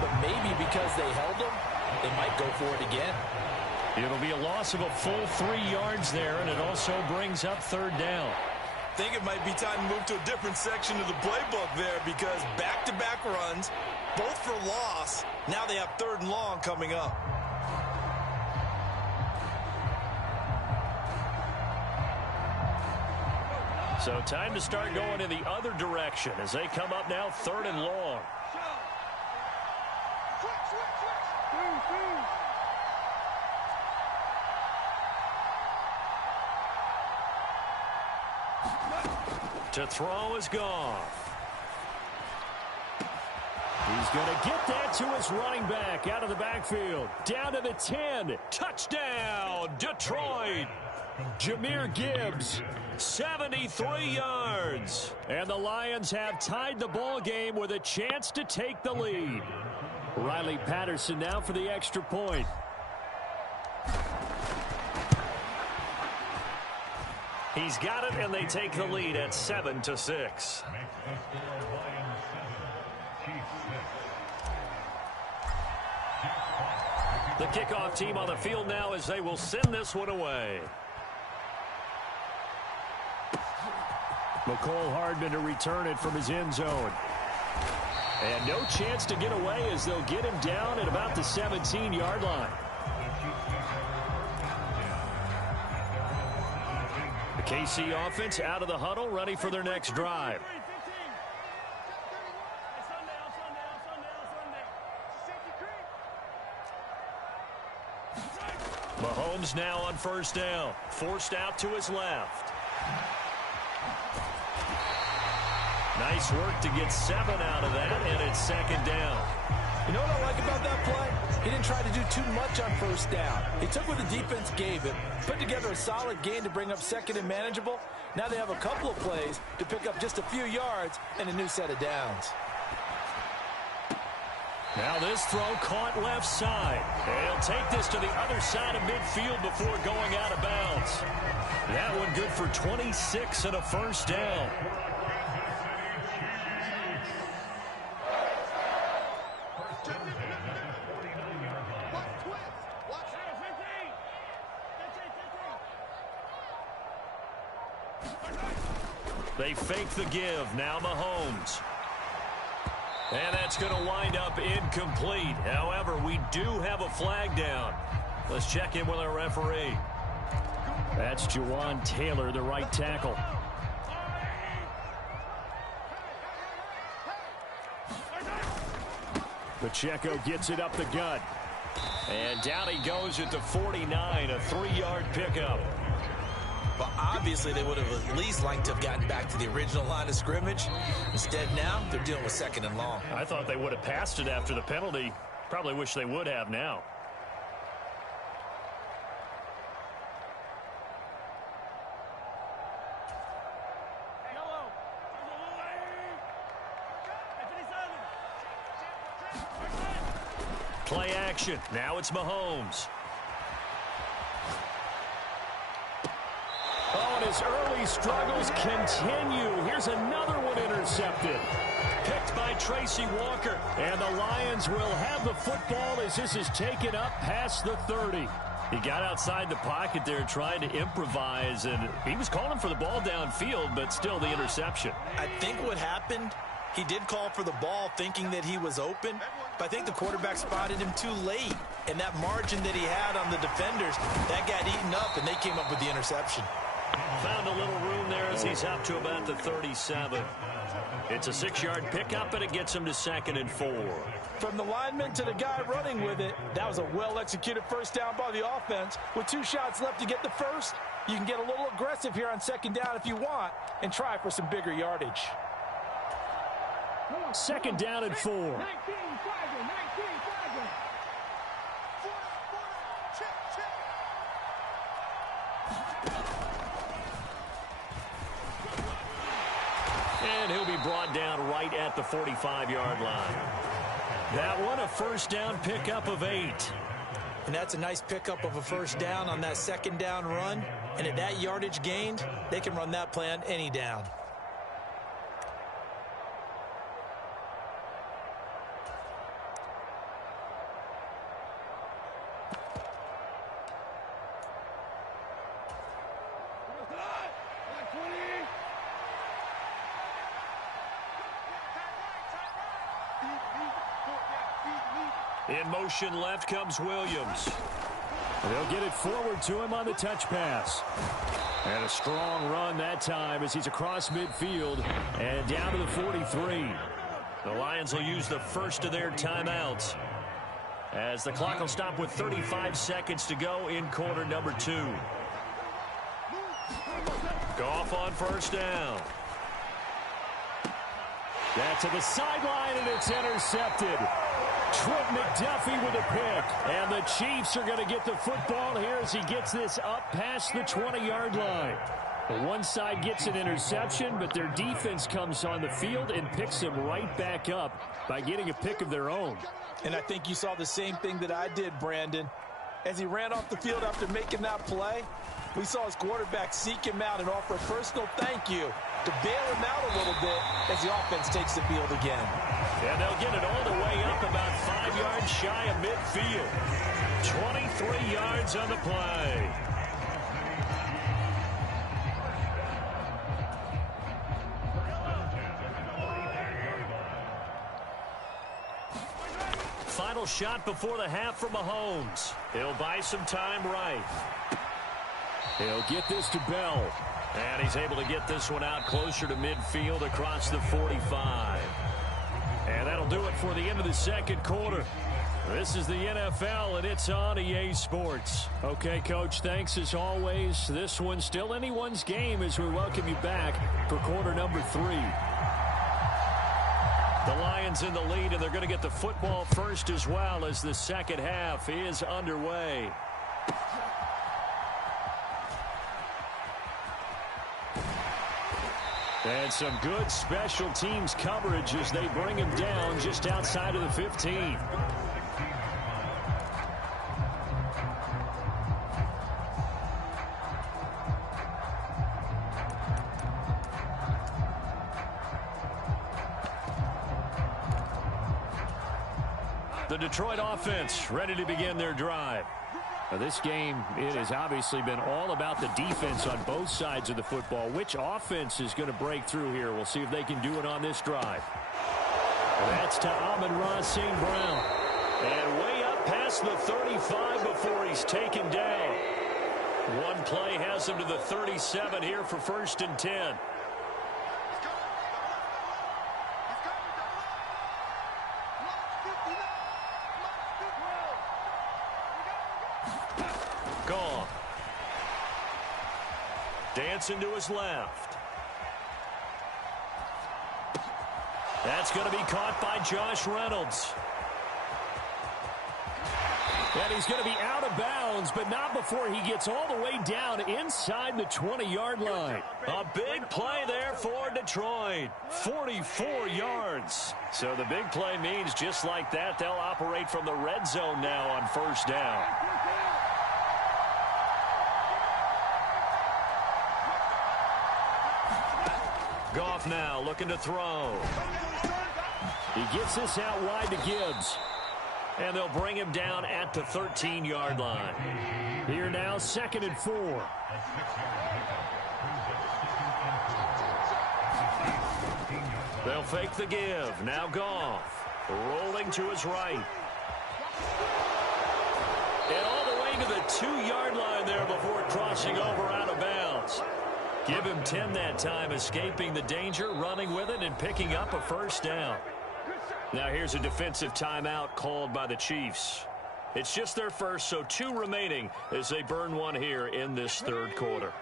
but maybe because they held them, they might go for it again. It'll be a loss of a full 3 yards there, and it also brings up third down. I think it might be time to move to a different section of the playbook there because back-to-back runs, both for loss. Now they have third and long coming up. So time to start going in the other direction as they come up now third and long. To throw is Goff. He's going to get that to his running back out of the backfield. Down to the 10. Touchdown, Detroit. Jahmyr Gibbs, 73 yards. And the Lions have tied the ball game with a chance to take the lead. Riley Patterson now for the extra point. He's got it, and they take the lead at 7-6. The kickoff team on the field now as they will send this one away. McCole Hardman to return it from his end zone. And no chance to get away as they'll get him down at about the 17-yard line. The KC offense out of the huddle, ready for their next drive. Mahomes now on first down, forced out to his left. Nice work to get 7 out of that, and it's second down. You know what I like about that play? He didn't try to do too much on first down. He took what the defense gave him, put together a solid gain to bring up second and manageable. Now they have a couple of plays to pick up just a few yards and a new set of downs. Now this throw caught left side. And he'll take this to the other side of midfield before going out of bounds. That one good for 26 and a first down. They fake the give. Now Mahomes. And that's going to wind up incomplete. However, we do have a flag down. Let's check in with our referee. That's Jawan Taylor, the right tackle. Pacheco gets it up the gut. And down he goes at the 49, a 3-yard pickup. But obviously they would have at least liked to have gotten back to the original line of scrimmage. Instead now, they're dealing with second and long. I thought they would have passed it after the penalty. Probably wish they would have now. Play action. Now it's Mahomes. Oh, and his early struggles continue. Here's another one intercepted. Picked by Tracy Walker. And the Lions will have the football as this is taken up past the 30. He got outside the pocket there trying to improvise, and he was calling for the ball downfield, but still the interception. I think what happened, he did call for the ball thinking that he was open, but I think the quarterback spotted him too late. And that margin that he had on the defenders, that got eaten up, and they came up with the interception. Found a little room there as he's up to about the 37. It's a 6-yard pickup, and it gets him to 2nd and 4. From the lineman to the guy running with it, that was a well-executed first down by the offense. With 2 shots left to get the first, you can get a little aggressive here on 2nd down if you want and try for some bigger yardage. 2nd down and 4. And he'll be brought down right at the 45-yard line. That one, a first down pickup of 8. And that's a nice pickup of a first down on that 2nd down run. And at that yardage gained, they can run that play on any down. In motion left comes Williams. They'll get it forward to him on the touch pass. And a strong run that time as he's across midfield and down to the 43. The Lions will use the first of their timeouts as the clock will stop with 35 seconds to go in quarter number 2. Goff on first down. That's to the sideline, and it's intercepted. Trent McDuffie with a pick. And the Chiefs are going to get the football here as he gets this up past the 20-yard line. The one side gets an interception, but their defense comes on the field and picks them right back up by getting a pick of their own. And I think you saw the same thing that I did, Brandon. As he ran off the field after making that play, we saw his quarterback seek him out and offer a personal thank you to bail him out a little bit as the offense takes the field again. And they'll get it all the way up about 5 yards shy of midfield. 23 yards on the play. Final shot before the half from Mahomes. He'll buy some time right. He'll get this to Bell. And he's able to get this one out closer to midfield across the 45. And that'll do it for the end of the second quarter. This is the NFL, and it's on EA Sports. Okay, Coach, thanks as always. This one's still anyone's game as we welcome you back for quarter number 3. The Lions in the lead, and they're going to get the football first as well as the second half is underway. And some good special teams coverage as they bring him down just outside of the 15. The Detroit offense ready to begin their drive. Now this game, it has obviously been all about the defense on both sides of the football. Which offense is going to break through here? We'll see if they can do it on this drive. That's to Amon-Ra St. Brown. And way up past the 35 before he's taken down. One play has him to the 37 here for 1st and 10. Gone. Dancing to his left. That's going to be caught by Josh Reynolds. And he's going to be out of bounds, but not before he gets all the way down inside the 20-yard line. A big play there for Detroit. 44 yards. So the big play means just like that, they'll operate from the red zone now on 1st down. Goff now looking to throw. He gets this out wide to Gibbs. And they'll bring him down at the 13-yard line. Here now, 2nd and 4. They'll fake the give. Now Goff rolling to his right. And all the way to the 2-yard line there before crossing over out of bounds. Give him 10 that time, escaping the danger, running with it, and picking up a first down. Now here's a defensive timeout called by the Chiefs. It's just their first, so 2 remaining as they burn one here in this third quarter.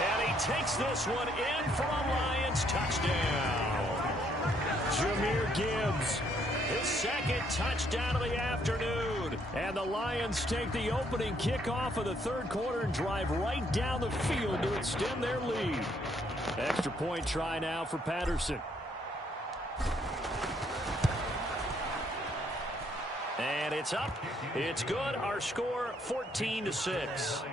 And he takes this one in for a Lions touchdown. Jahmyr Gibbs. His 2nd touchdown of the afternoon. And the Lions take the opening kickoff of the third quarter and drive right down the field to extend their lead. Extra point try now for Patterson. And it's up. It's good. Our score 14-6.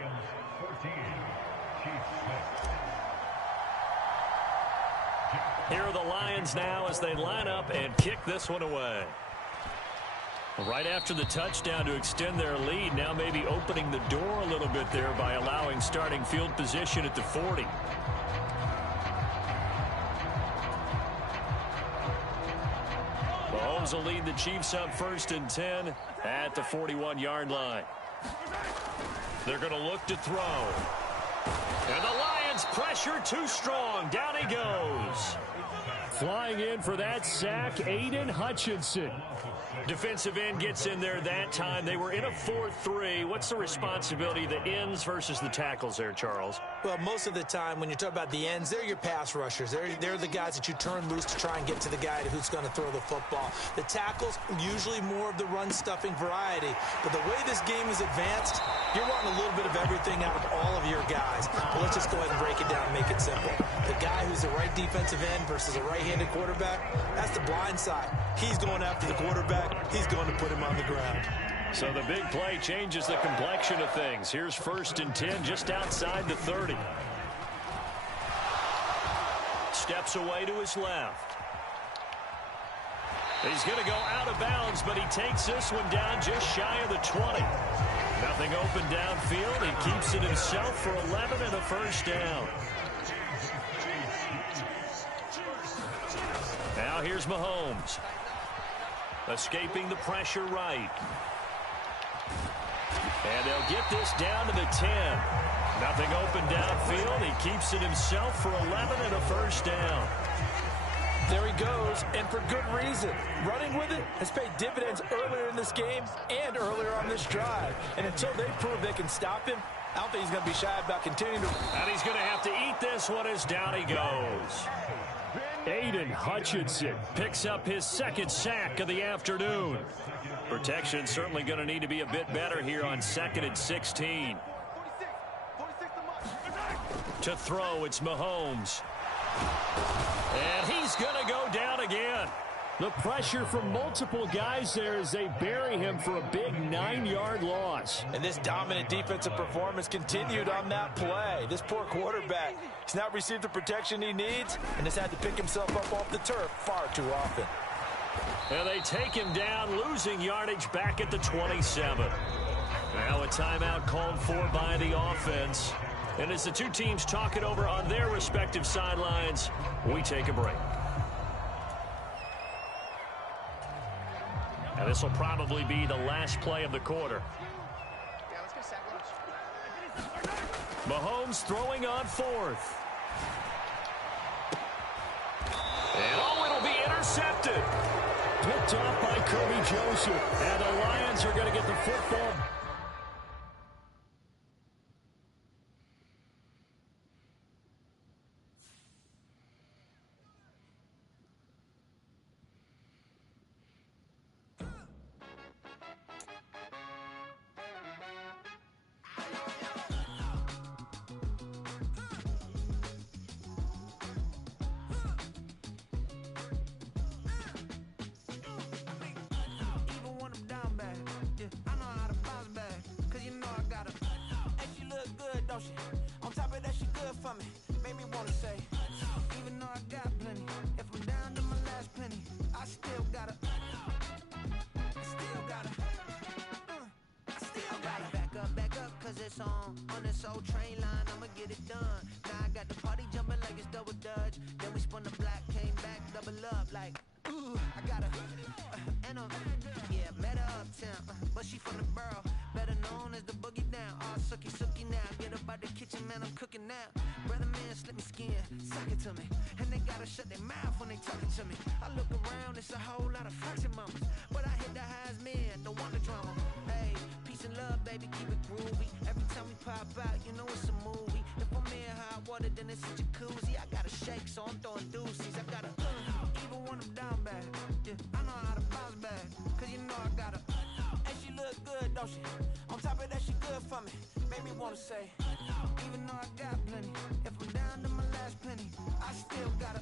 Here are the Lions now as they line up and kick this one away. Right after the touchdown to extend their lead, now maybe opening the door a little bit there by allowing starting field position at the 40. Mahomes will lead the Chiefs up 1st and 10 at the 41-yard line. They're going to look to throw. And the Lions pressure too strong. Down he goes. Flying in for that sack, Aiden Hutchinson. Defensive end gets in there that time. They were in a 4-3. What's the responsibility of the ends versus the tackles there, Charles? Well, most of the time when you talk about the ends, they're your pass rushers. They're the guys that you turn loose to try and get to the guy who's going to throw the football. The tackles, usually more of the run-stuffing variety. But the way this game is advanced, you're wanting a little bit of everything out of all of your guys. But let's just go ahead and break it down and make it simple. The guy who's the right defensive end versus a right-handed quarterback, that's the blind side. He's going after the quarterback. He's going to put him on the ground. So the big play changes the complexion of things. Here's 1st and 10 just outside the 30. Steps away to his left. He's going to go out of bounds, but he takes this one down just shy of the 20. Nothing open downfield. He keeps it himself for 11 and a first down. Now here's Mahomes. Escaping the pressure right. And they'll get this down to the 10. Nothing open downfield. He keeps it himself for 11 and a first down. There he goes, and for good reason. Running with it has paid dividends earlier in this game and earlier on this drive. And until they prove they can stop him, I don't think he's going to be shy about continuing to... And he's going to have to eat this one as down he goes. Aiden Hutchinson picks up his 2nd sack of the afternoon. Protection certainly going to need to be a bit better here on 2nd and 16. To throw, it's Mahomes. And he's going to go down again. The pressure from multiple guys there as they bury him for a big 9-yard loss. And this dominant defensive performance continued on that play. This poor quarterback, he's not received the protection he needs and has had to pick himself up off the turf far too often. And they take him down, losing yardage back at the 27. Now a timeout called for by the offense. And as the two teams talk it over on their respective sidelines, we take a break. And this will probably be the last play of the quarter. Mahomes throwing on 4th. And it'll be intercepted. Picked off by Kirby Joseph. And the Lions are going to get the football. for me, made me wanna say, even though I got plenty, if I'm down to my last penny, I still gotta, back up, cause it's on this old train line, I'ma get it done. Now I got the party jumping like it's double dutch. Then we spun the block, came back, double up like, ooh, I got and yeah, met her uptown, but she from the borough, better known as the boogie down. All sookie now, get up out the kitchen, man, I'm cooking now. Brother man, slip me skin, suck it to me, and they gotta shut their mouth when they talking to me. I look around, it's a whole lot of flexing mamas, but I hit the highs, man, don't want the drama. Hey, peace and love, baby, keep it groovy. Every time we pop out, you know it's a movie. If I'm in hot water, then it's a jacuzzi. I gotta shake, so I'm throwing deuces. I gotta, even when I'm down bad, yeah, I know how to bounce back, cause you know I gotta, and she look good, don't she? On top of that, she good for me, made me wanna say, even though I got plenty, if I'm down to my last penny, I still gotta,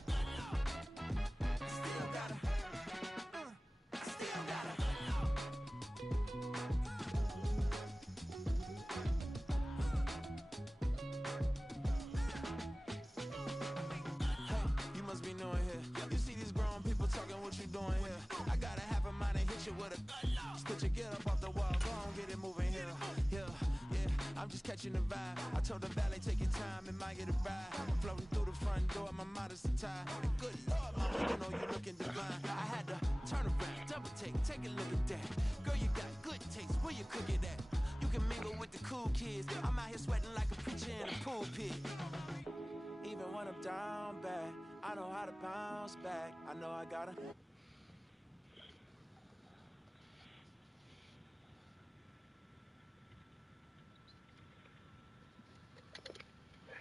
be knowing here. You see these grown people talking, what you doing here? I gotta have a mind and hit you with a split your get up off the wall, go on, get it moving here. Yeah, I'm just catching the vibe. I told the valet, take your time, it might get a ride. Floating through the front door, my modest attire. And good Lord, mama, you know you looking divine. I had to turn around, double take a look at that. Girl, you got good taste, where you cook it at? You can mingle with the cool kids. I'm out here sweating like a preacher in a pulpit. Even when I'm down bad, I know how to bounce back. I know I gotta